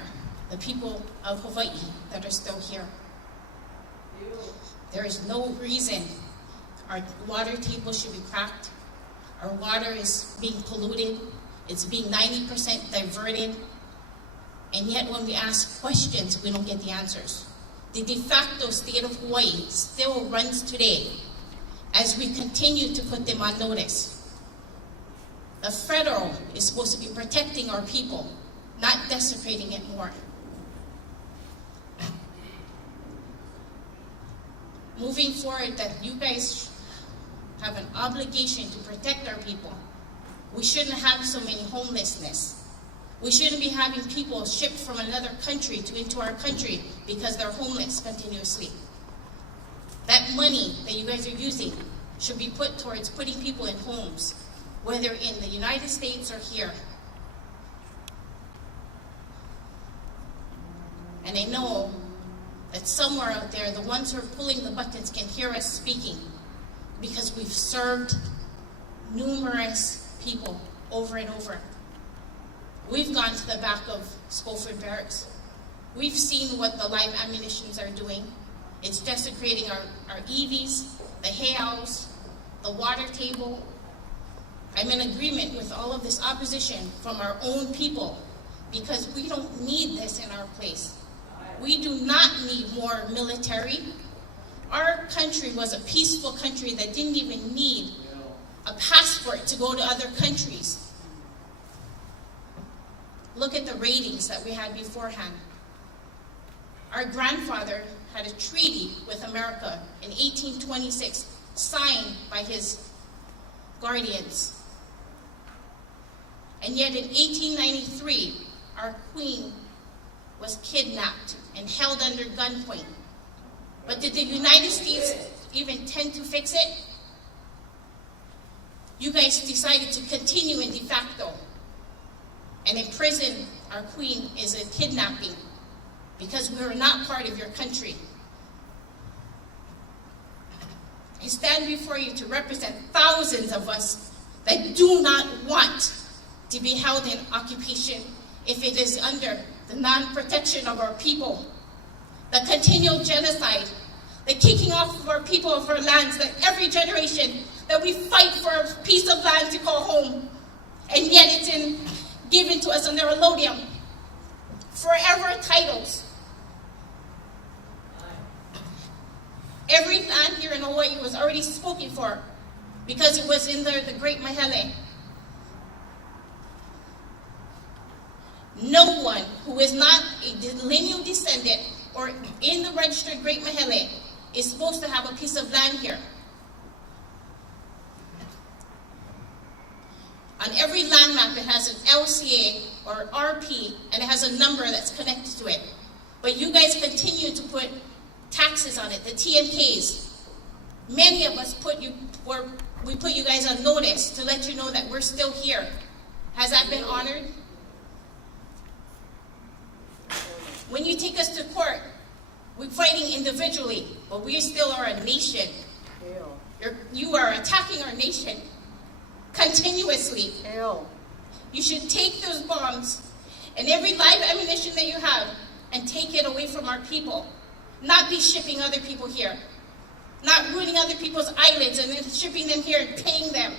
the people of Hawaii that are still here. There is no reason our water table should be cracked. Our water is being polluted. It's being 90% diverted. And yet when we ask questions, we don't get the answers. The de facto state of Hawaii still runs today as we continue to put them on notice. The federal is supposed to be protecting our people, not desecrating it more. Moving forward, that you guys have an obligation to protect our people. We shouldn't have so many homelessness. We shouldn't be having people shipped from another country into our country because they're homeless continuously. That money that you guys are using should be put towards putting people in homes, whether in the United States or here. And I know that somewhere out there, the ones who are pulling the buttons can hear us speaking, because we've served numerous people over and over. We've gone to the back of Schofield Barracks. We've seen what the live ammunitions are doing. It's desecrating our EVs, the hayhouse, the water table. I'm in agreement with all of this opposition from our own people, because we don't need this in our place. We do not need more military. Our country was a peaceful country that didn't even need a passport to go to other countries. Look at the ratings that we had beforehand. Our grandfather had a treaty with America in 1826, signed by his guardians. And yet in 1893, our queen was kidnapped and held under gunpoint. But did the United States even tend to fix it? You guys decided to continue in de facto and imprison our queen is a kidnapping because we are not part of your country. I stand before you to represent thousands of us that do not want to be held in occupation if it is under the non-protection of our people, the continual genocide, the kicking off of our people of our lands, that every generation that we fight for a piece of land to call home, and yet it's given to us under allodium, forever titles. Every land here in Hawaii was already spoken for because it was in the Great Mahele. No one who is not a lineal descendant or in the registered Great Mahele is supposed to have a piece of land here. On every land map, it has an LCA or RP, and it has a number that's connected to it. But you guys continue to put taxes on it, the TMKs. Many of us put you guys on notice to let you know that we're still here. Has that been honored? When you take us to court, We're fighting individually, but we still are a nation. You are attacking our nation continuously. You should take those bombs and every live ammunition that you have and take it away from our people. Not be shipping other people here. Not ruining other people's islands and then shipping them here and paying them.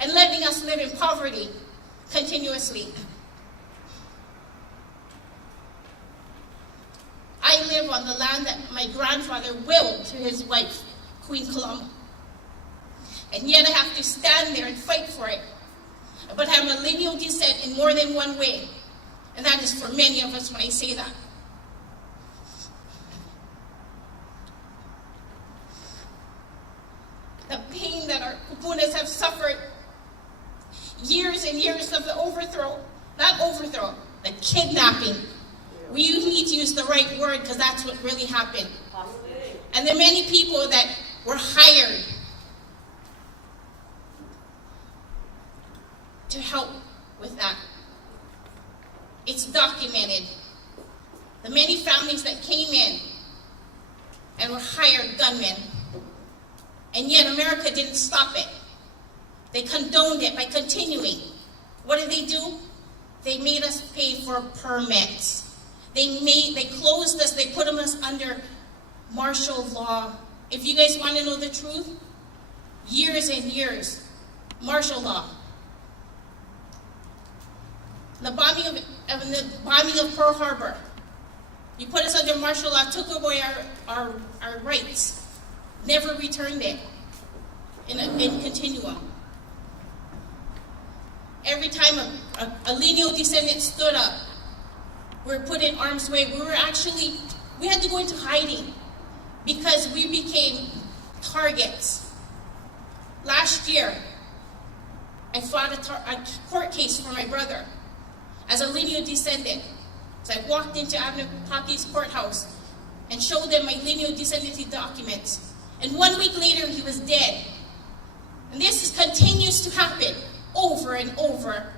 And letting us live in poverty continuously. I live on the land that my grandfather willed to his wife, Queen Kalama. And yet I have to stand there and fight for it. But I have a lineal descent in more than one way. And that is for many of us when I say that. The pain that our kupunas have suffered, years and years of the kidnapping. We need to use the right word because that's what really happened. And the many people that were hired to help with that. It's documented. The many families that came in and were hired gunmen. And yet America didn't stop it. They condoned it by continuing. What did they do? They made us pay for permits. They closed us, they put us under martial law. If you guys want to know the truth, years and years, martial law. The bombing of Pearl Harbor. You put us under martial law, took away our rights, never returned it in continuum. Every time a lineal descendant stood up, we were put in harm's way. We had to go into hiding because we became targets. Last year, I fought a court case for my brother as a lineal descendant. So I walked into Ainapaki's courthouse and showed them my lineal descendancy documents. And 1 week later, he was dead. And this continues to happen over and over.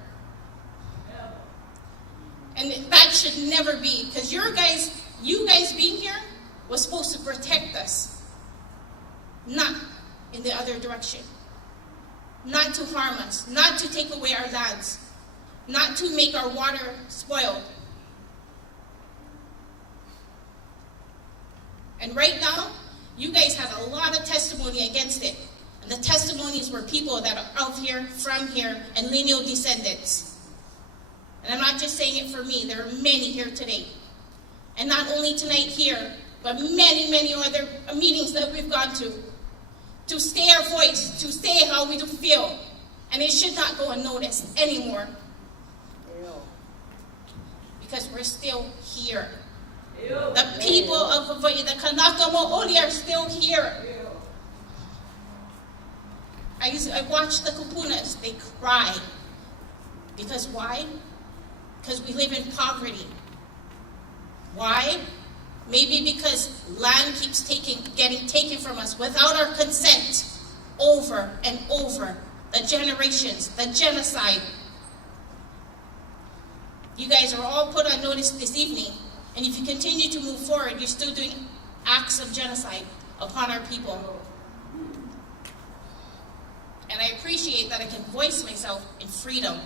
And that should never be, because you guys being here was supposed to protect us, not in the other direction. Not to harm us, not to take away our lands, not to make our water spoiled. And right now, you guys have a lot of testimony against it. And the testimonies were people that are out here, from here, and lineal descendants. And I'm not just saying it for me. There are many here today. And not only tonight here, but many, many other meetings that we've gone to stay our voice, to say how we do feel. And it should not go unnoticed anymore. Because we're still here. The people of Hawaii, the Kanaka Mo'oli are still here. I watch the kupunas, they cry. Because why? Because we live in poverty. Why? Maybe because land keeps getting taken from us without our consent over and over. The generations, the genocide. You guys are all put on notice this evening, and if you continue to move forward, you're still doing acts of genocide upon our people. And I appreciate that I can voice myself in freedom.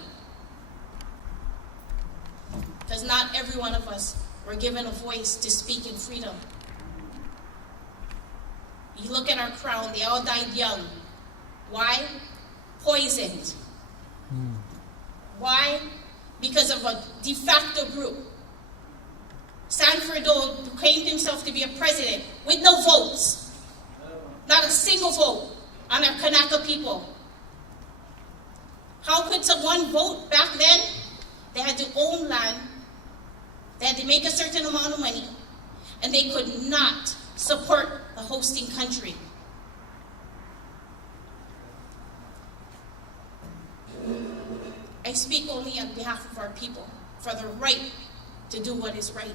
Because not every one of us were given a voice to speak in freedom. You look at our crown, they all died young. Why? Poisoned. Why? Because of a de facto group. Sanford Dole proclaimed himself to be a president with no votes. Not a single vote on our Kanaka people. How could someone vote back then? They had to own land. They had to make a certain amount of money. And they could not support the hosting country. I speak only on behalf of our people for the right to do what is right.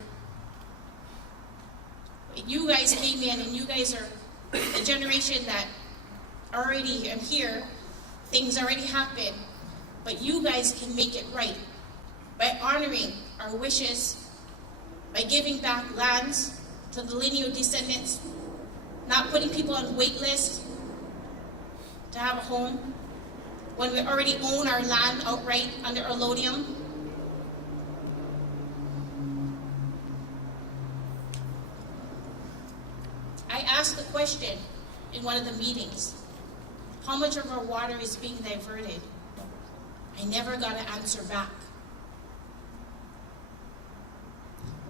You guys came in and you guys are the generation that already are here. Things already happen. But you guys can make it right by honoring our wishes, by giving back lands to the lineal descendants, not putting people on wait lists to have a home when we already own our land outright under allodium. I asked the question in one of the meetings, how much of our water is being diverted? I never got an answer back.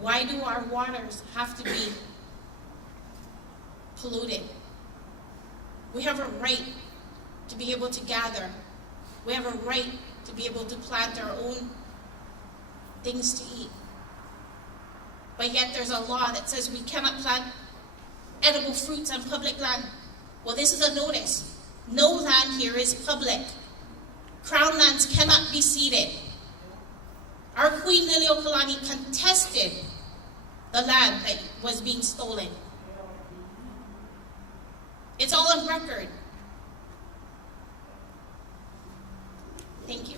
Why do our waters have to be polluted? We have a right to be able to gather. We have a right to be able to plant our own things to eat. But yet there's a law that says we cannot plant edible fruits on public land. Well, this is a notice. No land here is public. Crown lands cannot be ceded. Our Queen Liliuokalani contested the land that was being stolen. It's all on record. Thank you.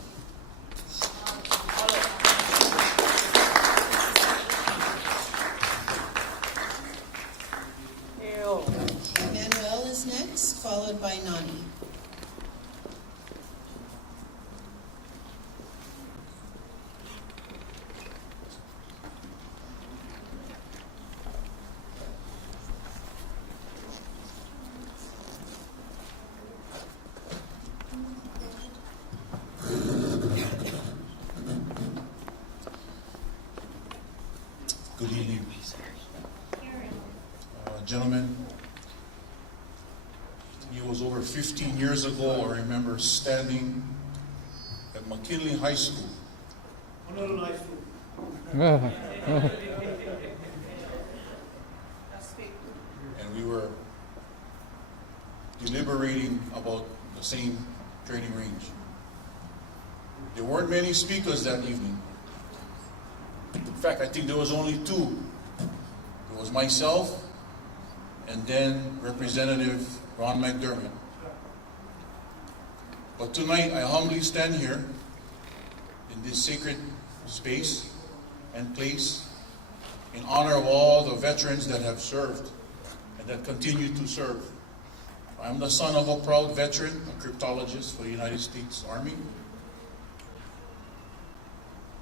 Manuel is next, followed by Nani. Good evening. Gentlemen, it was over 15 years ago, I remember standing at McKinley High School. And we were deliberating about the same training range. There weren't many speakers that evening. In fact, I think there was only two. It was myself and then Representative Ron McDermott. But tonight, I humbly stand here in this sacred space and place in honor of all the veterans that have served and that continue to serve. I'm the son of a proud veteran, a cryptologist for the United States Army.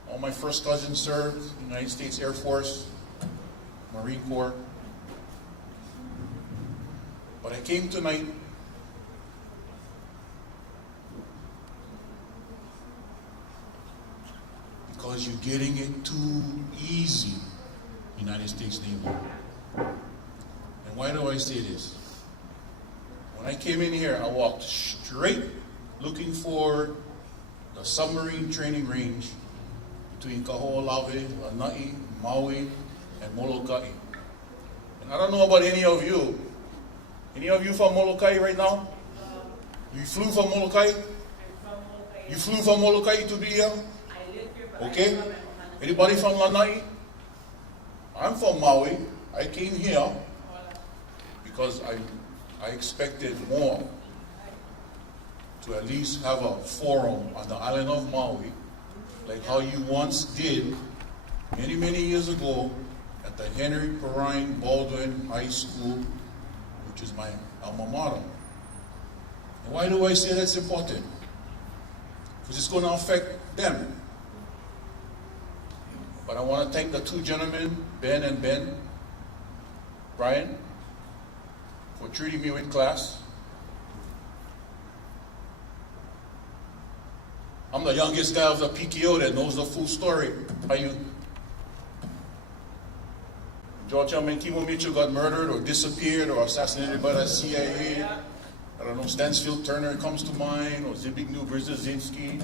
All my first cousins served in the United States Air Force, Marine Corps. But I came tonight because you're getting it too easy, United States Navy. And why do I say this? When I came in here, I walked straight looking for the submarine training range between Kaho'olawe, Lanai, Maui, and Molokai. And I don't know about any of you. Any of you from Molokai right now? You flew from Molokai? You flew from Molokai to be here? Okay. Anybody from Lanai? I'm from Maui. I came here because I expected more, to at least have a forum on the island of Maui, like how you once did many, many years ago at the Henry Perrine Baldwin High School, which is my alma mater. And why do I say that's important? Because it's going to affect them. But I want to thank the two gentlemen, Ben and Brian, for treating me with class. I'm the youngest guy of the PKO that knows the full story. How you? George Kimo Mitchell got murdered or disappeared or assassinated by the CIA. I don't know, Stansfield Turner comes to mind, or Zbigniew Brzezinski.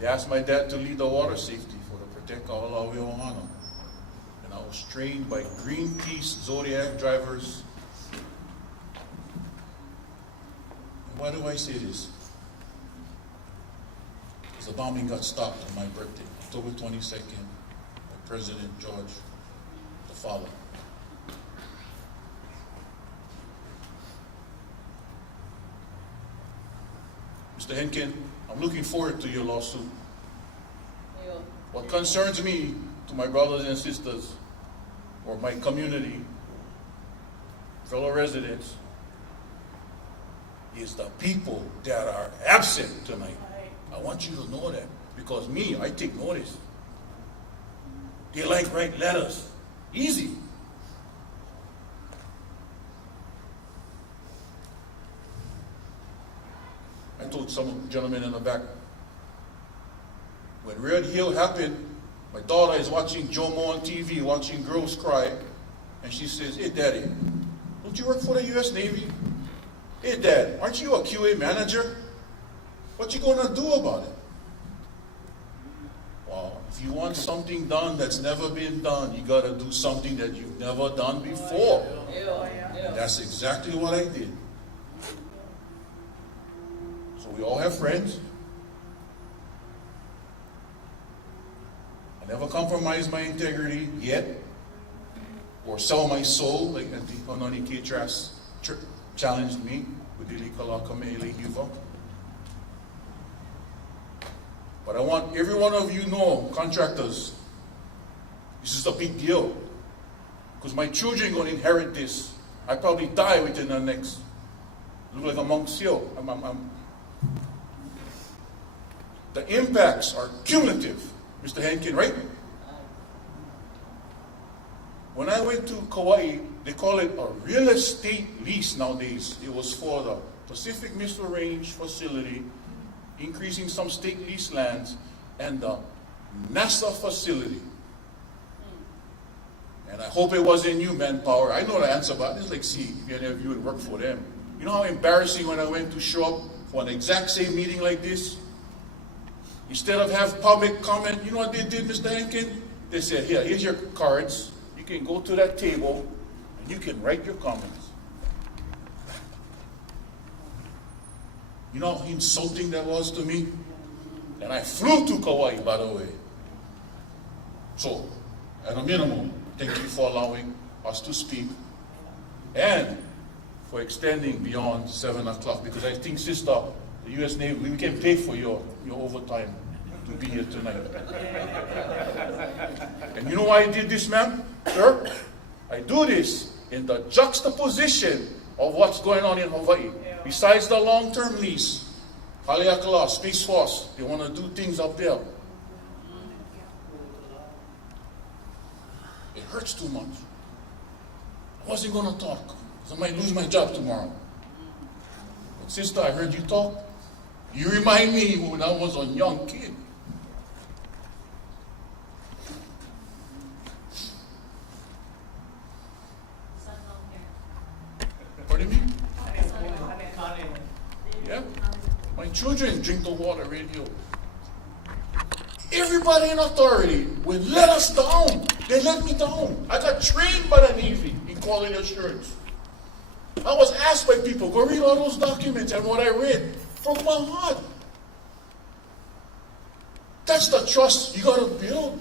They asked my dad to lead the water safety for the Protect Aole Ohana. And I was trained by Greenpeace Zodiac drivers. And why do I say this? Because the bombing got stopped on my birthday, October 22nd, by President George, the father. Mr. Henkin, I'm looking forward to your lawsuit. What concerns me to to my brothers and sisters, or my community, fellow residents, is the people that are absent tonight. I want you to know that, because me, I take notice. They like write letters. Easy. I told some gentleman in the back, when Red Hill happened, my daughter is watching Jomo on TV, watching girls cry, and she says, "Hey, Daddy, don't you work for the U.S. Navy? Hey, Dad, aren't you a QA manager? What you gonna do about it?" Well, if you want something done that's never been done, you gotta do something that you've never done before. And that's exactly what I did. So we all have friends. I never compromised my integrity yet, or sell my soul like the Kononi K-Traps challenged me with the Līhue. But I want every one of you know, contractors, this is a big deal. Because my children are going to inherit this. I probably die within the next, look like a monk's hill. The impacts are cumulative, Mr. Henkin, right? When I went to Kauai, they call it a real estate lease nowadays. It was for the Pacific Missile Range facility, increasing some state lease lands, and the NASA facility. And I hope it wasn't you, manpower. I know the answer, but it's like, see, if any of you would work for them. You know how embarrassing when I went to show up for an exact same meeting like this? Instead of have public comment, you know what they did, Mr. Henkin? They said, here's your cards. You can go to that table, and you can write your comments. You know how insulting that was to me? And I flew to Kauai, by the way. So, at a minimum, thank you for allowing us to speak and for extending beyond 7 o'clock, because I think, sister, the U.S. Navy, we can pay for your overtime to be here tonight. And you know why I did this, ma'am? Sir? I do this in the juxtaposition of what's going on in Hawaii. Besides the long-term lease, Haleakala, Space Force, they want to do things up there. It hurts too much. I wasn't going to talk, because I might lose my job tomorrow. But sister, I heard you talk. You remind me when I was a young kid. Pardon me? Yeah. My children drink the water right here. Everybody in authority will let us down. They let me down. I got trained by the Navy in quality assurance. I was asked by people, go read all those documents, and what I read from my heart. That's the trust you got to build.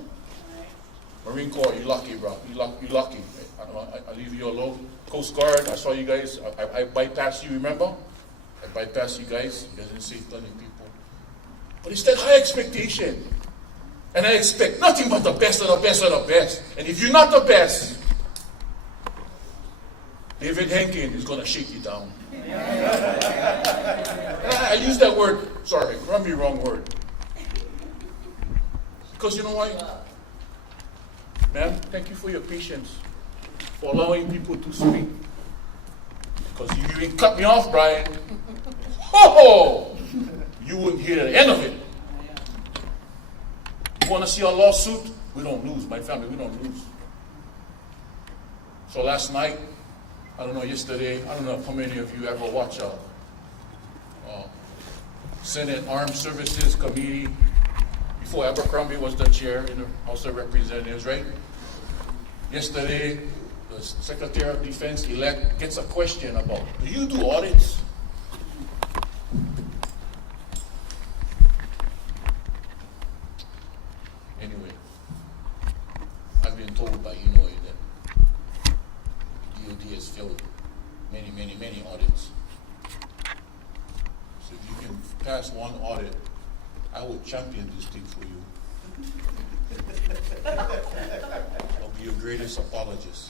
Marine Corps, you lucky, bro. You lucky. I leave you alone. Coast Guard, I saw you guys. I bypassed you, remember? I bypassed you guys. You guys didn't see plenty of people. But it's that high expectation. And I expect nothing but the best of the best of the best. And if you're not the best, David Henkin is going to shake you down. I use that word, sorry, run me wrong word. Because you know why? Ma'am, thank you for your patience, for allowing people to speak. Because if you didn't cut me off, Brian, you wouldn't hear the end of it. You want to see a lawsuit? We don't lose, my family, we don't lose. So last night, I don't know, yesterday, I don't know how many of you ever watch a Senate Armed Services Committee before Abercrombie was the chair in the House of Representatives, right? Yesterday, the Secretary of Defense-elect gets a question about, do you do audits? Anyway, I've been told by Inouye that DOD has failed many, many, many audits. So if you can pass one audit, I would champion this thing for you. greatest apologist.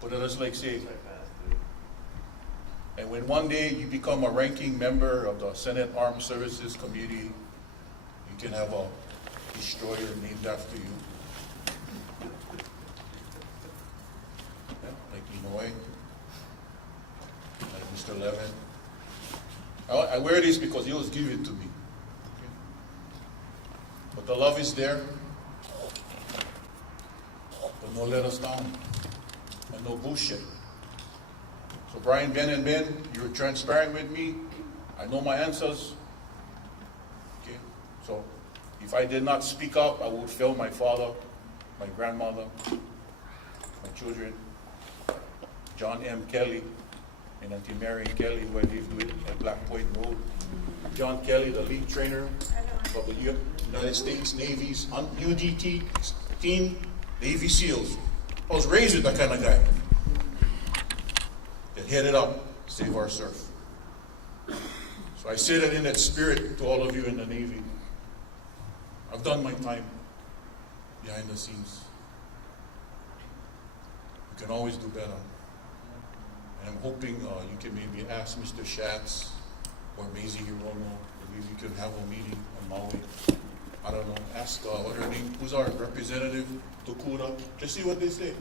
But it is like say, and when one day you become a ranking member of the Senate Armed Services Committee, you can have a destroyer named after you. Yeah, like Illinois, like Mr. Levin. I wear this because he was given to me. Okay? But the love is there. But don't let us down. And no bullshit. So Brian, Ben, and Ben, you're transparent with me. I know my answers. Okay? So if I did not speak up, I would fail my father, my grandmother, my children, John M. Kelly, and Auntie Mary Kelly, who I lived with at Black Point Road. John Kelly, the lead trainer of the United States Navy's UDT team, Navy SEALs. I was raised with that kind of guy that headed up Save Our Surf. So I say that in that spirit to all of you in the Navy. I've done my time behind the scenes. You can always do better. And I'm hoping you can maybe ask Mr. Schatz or Maisie Hirono, or maybe you could have a meeting on Maui. I don't know. Ask what her name, who's our representative, Tokura. Just see what they say.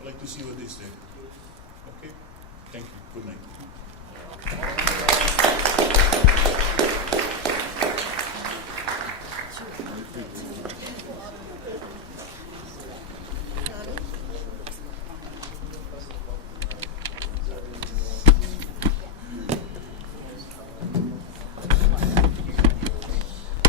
I'd like to see what they say. Okay? Thank you. Good night.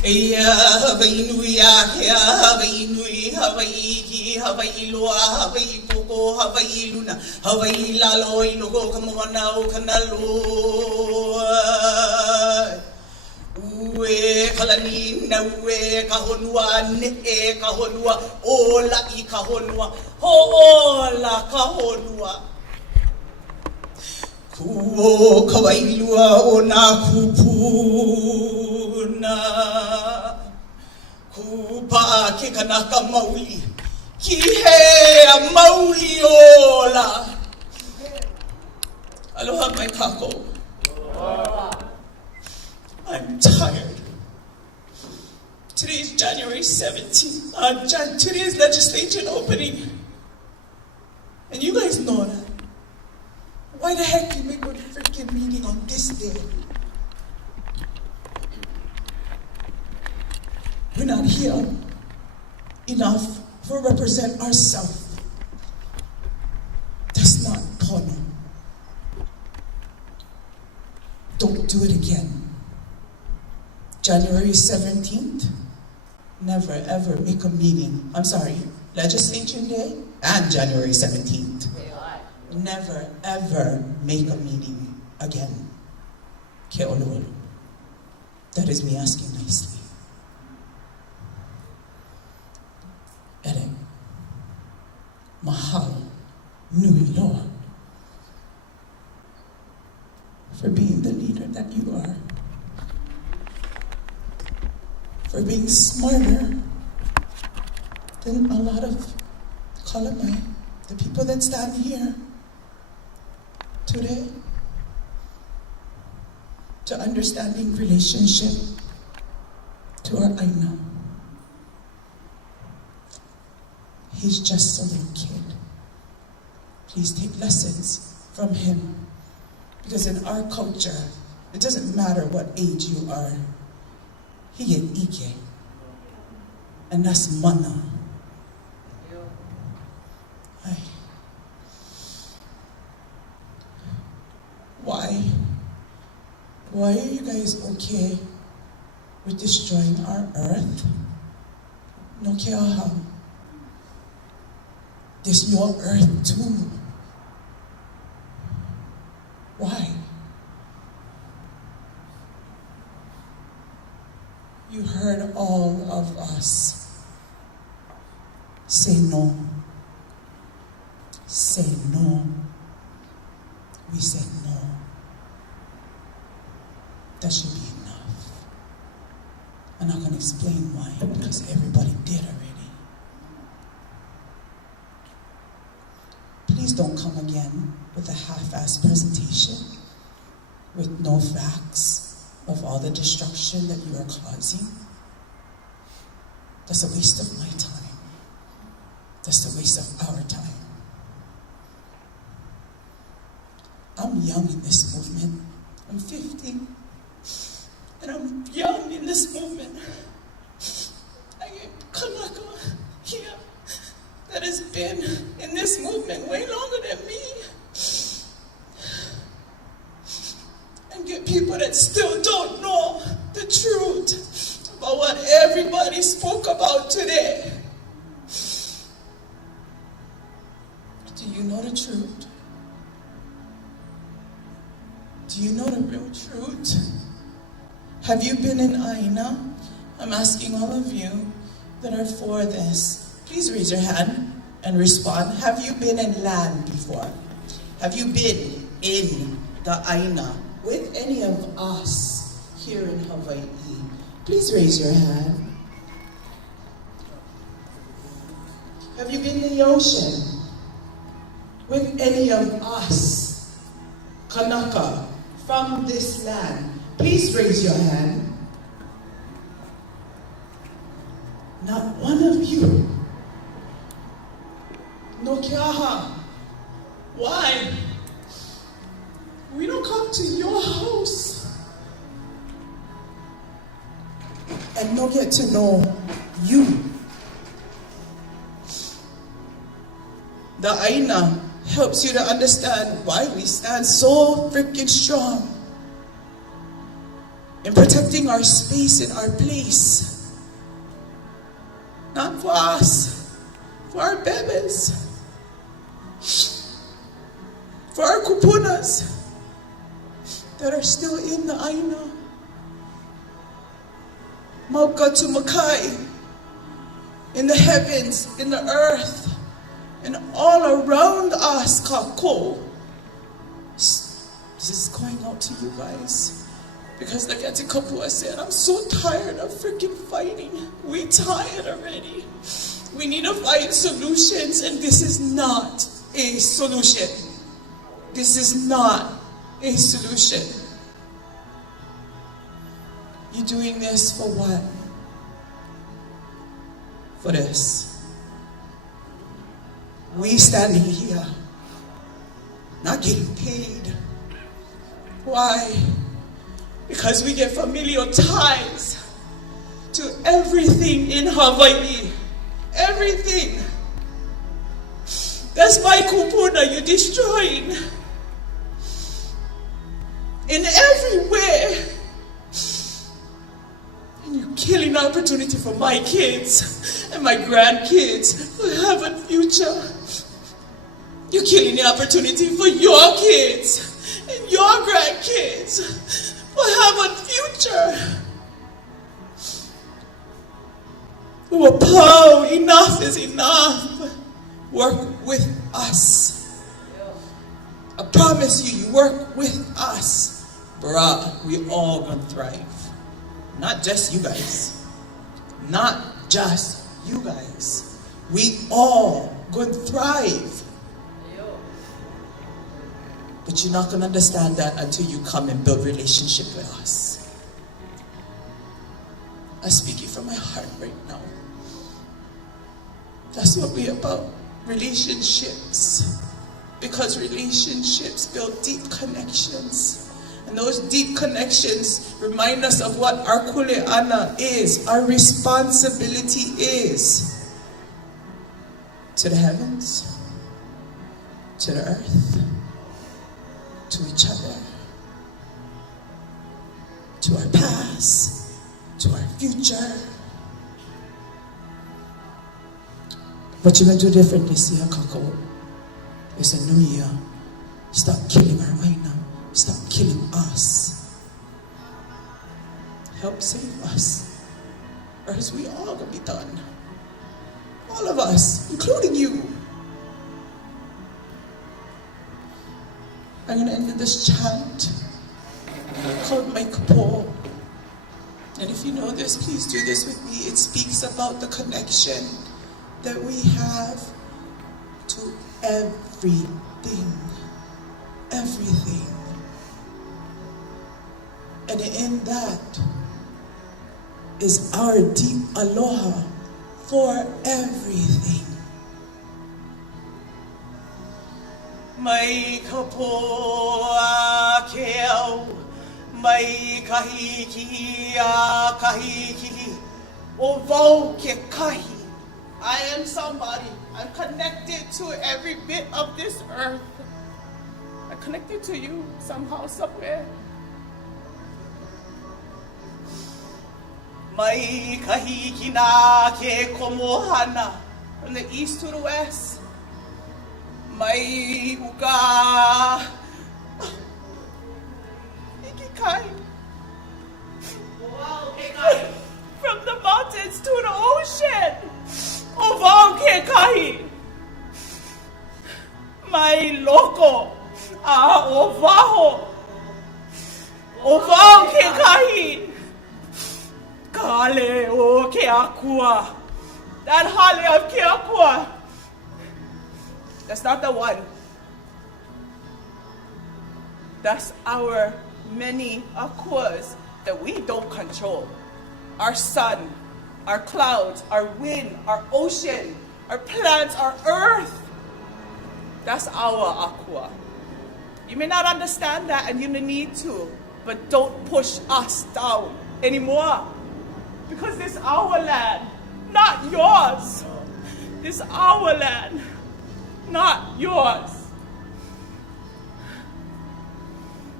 Hawaii nui ahea, Hawaii nui, Hawaii ki, Hawaii loa, Hawaii koko, Hawaii luna, Hawaii lalo i loko ka moana o kanaloa. Ue kalani na ue ka honua, ne ka honua, ola I ka honua, ho'ola ka honua. Kuo ka wailua o nā kupuna. Kupa ke kanaka mauli, ki he a mauli ola. Aloha mai kako. I'm tired. Today is January 17th. Today is legislature opening. And you guys know that. Why the heck you make a freaking meeting on this day? We're not here enough to represent ourselves. That's not Kona. Don't do it again. January 17th, never ever make a meeting. I'm sorry, Legislature Day and January 17th. Never ever make a meeting again. Ke'ololu. That is me asking nicely. Ere, mahalo, nui loa, for being the leader that you are, for being smarter than a lot of Kalamai, the people that stand here today, to understanding relationship to our Aina. He's just a little kid. Please take lessons from him. Because in our culture, it doesn't matter what age you are. He get ike. And that's mana. Why? Why are you guys okay with destroying our earth? No care how. There's your earth too. Why? You heard all of us say no. Say no. We said no. That should be enough. I'm not going to explain why, because everybody did already. please don't come again with a half-assed presentation with no facts of all the destruction that you are causing. That's a waste of my time. That's a waste of our time. I'm young in this movement. I'm 50. And I'm young in this movement. I am Kanaka here that has been in this movement way longer than me. And get people that still don't know the truth about what everybody spoke about today. Do you know the truth? Do you know the real truth? Have you been in Aina? I'm asking all of you that are for this. Please raise your hand and respond. Have you been in land before? Have you been in the Aina with any of us here in Hawaii? Please raise your hand. Have you been in the ocean with any of us, Kanaka, from this land? Please raise your hand. Not one of you. No kiaha. Why? We don't come to your house and no get to know you. The Aina helps you to understand why we stand so freaking strong in protecting our space and our place. Not for us, for our babies, for our kupunas that are still in the Aina. Mauka to Makai, in the heavens, in the earth, and all around us, Kako. This is going out to you guys. Because like Auntie Kapua said, I'm so tired of freaking fighting. We tired already. We need to find solutions, and this is not a solution. This is not a solution. You're doing this for what? For this. We standing here, not getting paid. Why? Because we get familial ties to everything in Hawaii. Everything. That's my kupuna you're destroying. In everywhere. And you're killing the opportunity for my kids and my grandkids to have a future. You're killing the opportunity for your kids and your grandkids will have a future. Whoa, enough is enough. Work with us. I promise you, you work with us. Bruh, we all gonna thrive. Not just you guys. Not just you guys. We all gonna thrive. But you're not going to understand that until you come and build relationship with us. I'm speaking from my heart right now. That's what we're about. Relationships. Because relationships build deep connections. And those deep connections remind us of what our kuleana is, our responsibility is. To the heavens, to the earth, to each other, to our past, to our future. What you're going to do different this year, Kako, is a new year. Stop killing our Aina. Stop killing us. Help save us. Or else we all going to be done. All of us, including you. I'm going to end with this chant called Mokupuni. And if you know this, please do this with me. It speaks about the connection that we have to everything. Everything. And in that is our deep aloha for everything. Mai ka poa ke au, mai kahiki a kahiki, o vau ke kahi. I am somebody. I'm connected to every bit of this earth. I'm connected to you somehow, somewhere. Mai kahiki na ke komohana, from the east to the west. Mai uka ikikai, from the mountains to the ocean. Ovau ke kahi, mai loko a ovaho. Ovau ke kahi, kale o ke akua. That hale of ke akua. That's not the one. That's our many akuas that we don't control. Our sun, our clouds, our wind, our ocean, our plants, our earth. That's our akua. You may not understand that and you may need to, but don't push us down anymore. Because this is our land, not yours. This is our land, not yours.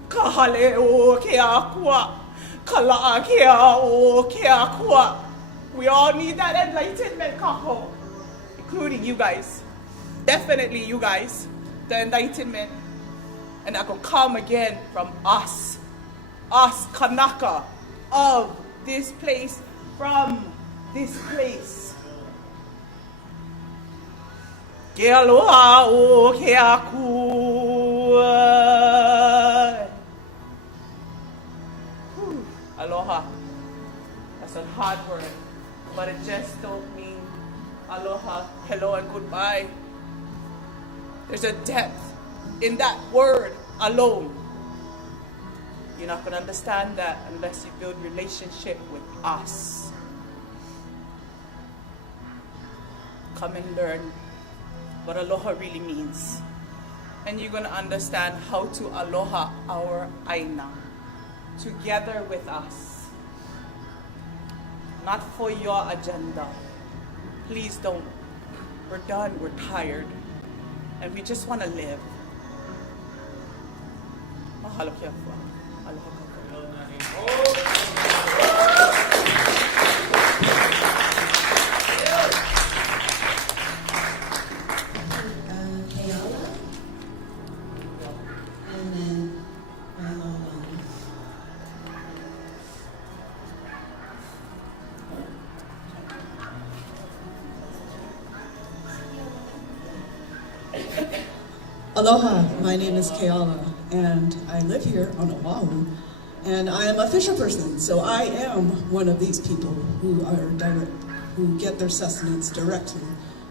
Kahale o ke akua, kala'a ke o ke akua. We all need that enlightenment, kaho, including you guys. Definitely you guys, the enlightenment. And that will come again from us Kanaka of this place, from this place. Ke aloha o ke akua. Aloha. That's a hard word, but it just don't mean aloha, hello, and goodbye. There's a depth in that word alone. You're not going to understand that unless you build relationship with us. Come and learn what aloha really means. And you're going to understand how to aloha our Aina together with us. Not for your agenda. Please don't. We're done. We're tired. And we just want to live. Mahalo kia pua. Aloha Keala. And then Aloha, my name is Keala, and I live here on Oahu, and I am a fisher person, so I am one of these people who get their sustenance directly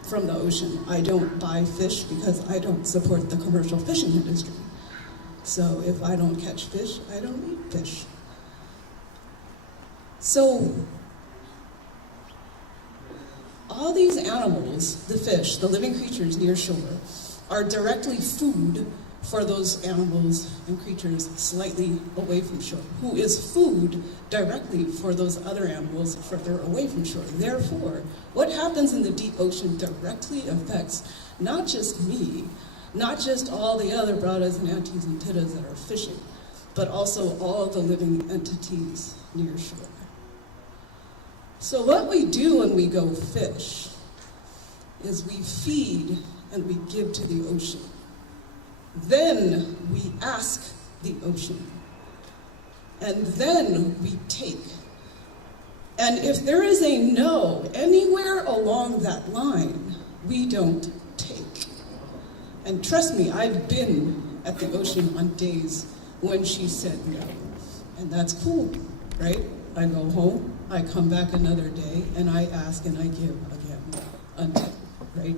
from the ocean. I don't buy fish because I don't support the commercial fishing industry. So if I don't catch fish, I don't eat fish. So all these animals, the fish, the living creatures near shore, are directly food for those animals and creatures slightly away from shore, who is food directly for those other animals further away from shore. Therefore, what happens in the deep ocean directly affects not just me, not just all the other bradas and aunties and tittas that are fishing, but also all the living entities near shore. So what we do when we go fish is we feed and we give to the ocean. Then we ask the ocean. And then we take. And if there is a no anywhere along that line, we don't take. And trust me, I've been at the ocean on days when she said no. And that's cool, right? I go home, I come back another day, and I ask and I give again, until, right?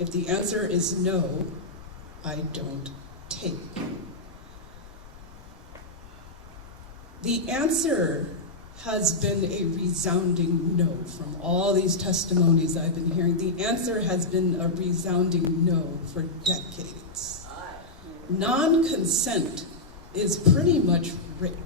If the answer is no, I don't take. The answer has been a resounding no from all these testimonies I've been hearing. The answer has been a resounding no for decades. Non-consent is pretty much rape.